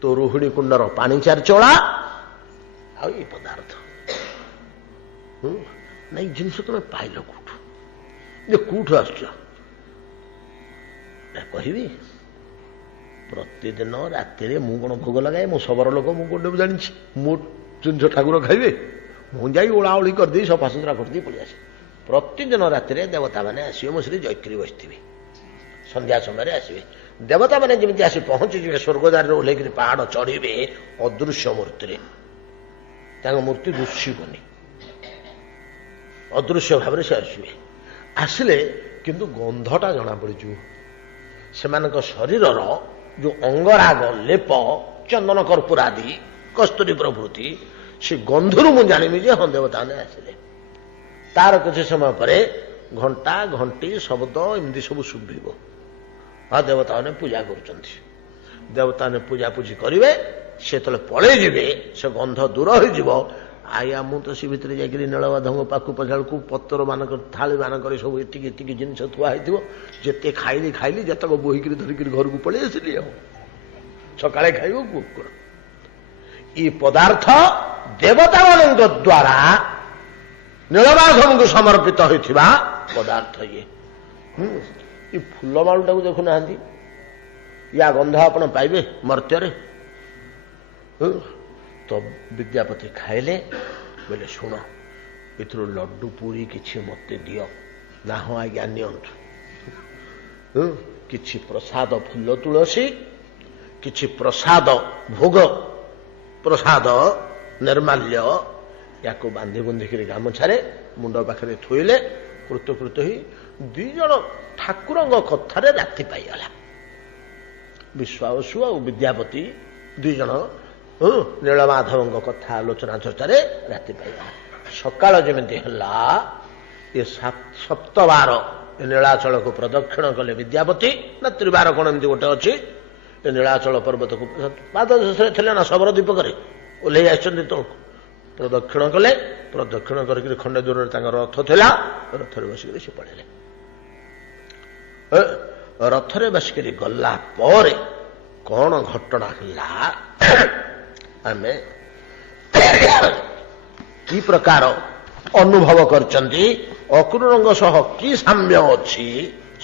ତୋ ରୋହିଣୀ କୁଣ୍ଡର ପାଣି 4 ଚୋଳା, ଆଉ ଏଇ ପଦାର୍ଥ। ନାଇଁ ଜିନିଷ ତମେ ପାଇଲ କୋଉଠୁ? ଯେ କୋଉଠୁ ଆସୁଛ? କହିବି ପ୍ରତିଦିନ ରାତିରେ ମୁଁ କଣ ଭୋଗ ଲଗାଏ? ମୁଁ ଶବର ଲୋକ, ମୁଁ କୋଉଠି ମୁଁ ଜାଣିଛି? ମୁଁ ଜିନିଷ ଠାକୁର ଖାଇବେ? ମୁଁ ଯାଇ ଓଳାଓଳି କରିଦେଇ ସଫାସୁତୁରା କରିଦେଇ ପଳେଇ ଆସେ। ପ୍ରତିଦିନ ରାତିରେ ଦେବତାମାନେ ଆସିବେ, ମୁଁ ସେଠି ଜୈତ୍ରୀ ବସିଥିବି, ସନ୍ଧ୍ୟା ସମୟରେ ଆସିବେ। ଦେବତାମାନେ ଯେମିତି ଆସି ପହଞ୍ଚିଯିବେ ସ୍ୱର୍ଗଦ୍ୱାରରେ ଓହ୍ଲେଇକିରି ପାହାଡ଼ ଚଢ଼ିବେ ଅଦୃଶ୍ୟ ମୂର୍ତ୍ତିରେ, ତାଙ୍କ ମୂର୍ତ୍ତି ଦୁଷିବନି, ଅଦୃଶ୍ୟ ଭାବରେ ସେ ଆସିବେ। ଆସିଲେ କିନ୍ତୁ ଗନ୍ଧଟା ଜଣାପଡ଼ିଯିବ। ସେମାନଙ୍କ ଶରୀରର ଯୋଉ ଅଙ୍ଗରାଗ ଲେପ, ଚନ୍ଦନ କର୍ପୂର ଆଦି, କସ୍ତୁରୀ ପ୍ରଭୃତି, ସେ ଗନ୍ଧରୁ ମୁଁ ଜାଣିବି ଯେ ହଁ ଦେବତାମାନେ ଆସିଲେ। ତାର କିଛି ସମୟ ପରେ ଘଣ୍ଟା ଘଣ୍ଟି ଶବ୍ଦ ଏମିତି ସବୁ ଶୁଭିବ। ହଁ ଦେବତାମାନେ ପୂଜା କରୁଛନ୍ତି। ଦେବତାମାନେ ପୂଜାପୂଜି କରିବେ। ସେତେବେଳେ ପଳେଇ ଯିବେ, ସେ ଗନ୍ଧ ଦୂର ହୋଇଯିବ। ଆୟା ମୁଁ ତ ସେ ଭିତରେ ଯାଇକରି ନୀଳମାଧବଙ୍କ ପାଖକୁ ପଚାରକୁ ପତ୍ର ମାନଙ୍କର ଥାଳି ମାନଙ୍କରେ ସବୁ ଏତିକି ଏତିକି ଜିନିଷ ଥୁଆ ହେଇଥିବ। ଯେତେ ଖାଇଲି ଖାଇଲି, ଯେତକ ବୋହିକିରି ଧରିକିରି ଘରକୁ ପଳେଇ ଆସିଲି। ଆଉ ସକାଳେ ଖାଇବ କୁକୁର। ଏ ପଦାର୍ଥ ଦେବତାମାନଙ୍କ ଦ୍ୱାରା ନୀଳମାଧବଙ୍କୁ ସମର୍ପିତ ହୋଇଥିବା ପଦାର୍ଥ। ଏ ଫୁଲମାଳଟାକୁ ଦେଖୁନାହାନ୍ତି, ୟା ଗନ୍ଧ ଆପଣ ପାଇବେ ମର୍ତ୍ତ୍ୟରେ। ତ ବିଦ୍ୟାପତି ଖାଇଲେ, ବୋଇଲେ ଶୁଣ ଏଥିରୁ ଲଡୁ ପୁରୀ କିଛି ମତେ ଦିଅ। ନା ହଁ ଆଜ୍ଞା ନିଅନ୍ତୁ। କିଛି ପ୍ରସାଦ ଫୁଲ ତୁଳସୀ, କିଛି ପ୍ରସାଦ ଭୋଗ, ପ୍ରସାଦ ନିର୍ମାଲ୍ୟ, ୟାକୁ ବାନ୍ଧି ବୁନ୍ଧିକିରି ଗାମୁଛାରେ ମୁଣ୍ଡ ପାଖରେ ଥୋଇଲେ। କୃତକୃତ ହୋଇ ଦୁଇ ଜଣ ଠାକୁରଙ୍କ କଥାରେ ରାତି ପାଇଗଲା। ବିଶ୍ୱାବସୁ ଆଉ ବିଦ୍ୟାପତି ଦୁଇ ଜଣ ନୀଳମାଧବଙ୍କ କଥା ଆଲୋଚନା ଚର୍ଚ୍ଚାରେ ରାତି ପାଇଗଲା। ସକାଳ ଯେମିତି ହେଲା, ଏ ସପ୍ତବାର ନୀଳାଚଳକୁ ପ୍ରଦକ୍ଷିଣ କଲେ ବିଦ୍ୟାପତି, ନା ତ୍ରିବାର କଣ ଏମିତି ଗୋଟେ ଅଛି। ଏ ନୀଳାଚଳ ପର୍ବତକୁ ପାଦ ଶେଷରେ ଥିଲେ ନା ଶବର ଦୀପକରେ ଓହ୍ଲେଇ ଆସିଛନ୍ତି ତଳକୁ, ପ୍ରଦକ୍ଷିଣ କଲେ। ପ୍ରଦକ୍ଷିଣ କରିକି ଖଣ୍ଡେ ଦୂରରେ ତାଙ୍କ ରଥ ଥିଲା, ରଥରେ ବସିକରି ସେ ପଳେଇଲେ। ରଥରେ ବସିକରି ଗଲା ପରେ କଣ ଘଟଣା ହେଲା, ଆମେ କି ପ୍ରକାର ଅନୁଭବ କରିଛନ୍ତି, ଅକ୍ରୁରଙ୍କ ସହ କି ସାମ୍ୟ ଅଛି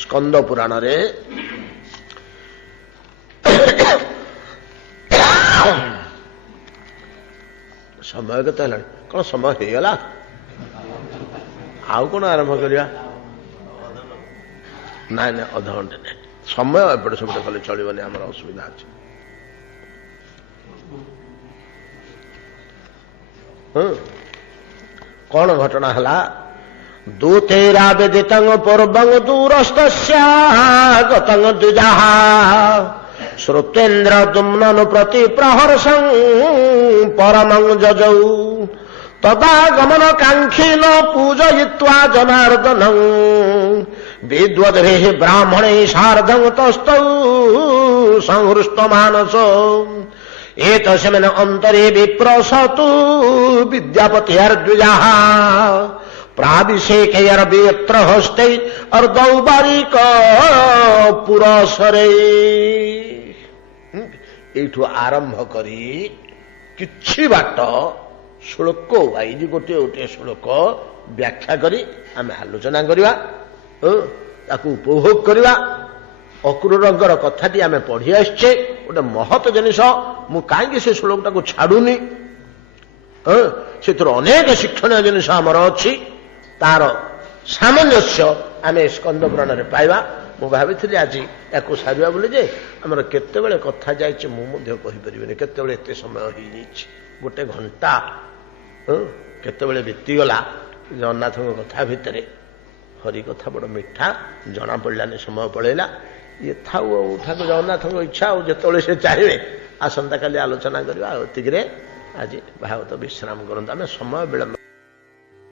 ସ୍କନ୍ଦ ପୁରାଣରେ, ସମୟ କେତେ ହେଲାଣି? କଣ ସମୟ ହେଇଗଲା? ଆଉ କଣ ଆରମ୍ଭ କରିବା? ନାଇଁ ନାଇଁ, ଅଧଘଣ୍ଟେ ନାଇଁ, ସମୟ ଏପଟେ ସେପଟେ କଲେ ଚଳିବନି, ଆମର ଅସୁବିଧା ଅଛି। କଣ ଘଟଣା ହେଲା? ଦୂତେରା ବେଦିତଂ ପୂର୍ବଂ ଦୂରସ୍ତସ୍ୟାଗତଂ ଦ୍ୱିଜାଃ ଶ୍ରୁତେନ୍ଦ୍ର ଦୁମ୍ନନୁ ପ୍ରତି ପ୍ରହର୍ଷଂ ପରମଂ ଯଜୌ ତଦାଗମନ କାଙ୍କ୍ଷିନ ପୂଜୟିତ୍ୱା ଜନାର୍ଦ୍ଦନଂ ବିଦ୍ୱଦ୍भिः ବ୍ରାହ୍ମଣୈ ସାର୍ଦ୍ଧଂ ତସ୍ତୌ ସଂହୃଷ୍ଟ ମାନସ एतस्मिन् अन्तरे विप्रसतु विद्यापतिर्द्विजाः प्राभिषेकैर्वेत्र हस्ते अर्धौबारिक पुरसरे। एठु आरंभ करी किछि बाट श्लोक वाइज गोटे गोटे श्लोक व्याख्या करी आमे आलोचना करिवा, ताकू उपभोग करिवा। ଅକ୍ରୁରଙ୍କର କଥାଟି ଆମେ ପଢି ଆସିଛେ, ଗୋଟେ ମହତ ଜିନିଷ। ମୁଁ କାହିଁକି ସେ ଶ୍ଲୋକଟାକୁ ଛାଡୁନି, ସେଥିରୁ ଅନେକ ଶିକ୍ଷଣୀୟ ଜିନିଷ ଆମର ଅଛି। ତାର ସାମଞ୍ଜସ୍ୟ ଆମେ ସ୍କନ୍ଦ ପୁରାଣରେ ପାଇବା। ମୁଁ ଭାବିଥିଲି ଆଜି ୟାକୁ ସାରିବା ବୋଲି, ଯେ ଆମର କେତେବେଳେ କଥା ଯାଇଛି ମୁଁ ମଧ୍ୟ କହିପାରିବିନି, କେତେବେଳେ ଏତେ ସମୟ ହେଇଯାଇଛି। ଗୋଟେ ଘଣ୍ଟା କେତେବେଳେ ବିତିଗଲା ଜଗନ୍ନାଥଙ୍କ କଥା ଭିତରେ। ହରି କଥା ବଡ଼ ମିଠା, ଜଣା ପଡ଼ିଲାନି, ସମୟ ପଳେଇଲା। ଇଏ ଥାଉ, ଆଉ ଠାକୁର ଜଗନ୍ନାଥଙ୍କ ଇଚ୍ଛା, ଆଉ ଯେତେବେଳେ ସେ ଚାହିଁବେ ଆସନ୍ତାକାଲି ଆଲୋଚନା କରିବା। ଆଉ ଏତିକିରେ ଆଜି ଭାଗବତ ବିଶ୍ରାମ କରନ୍ତୁ। ଆମେ ସମୟ ବିଳମ୍ବ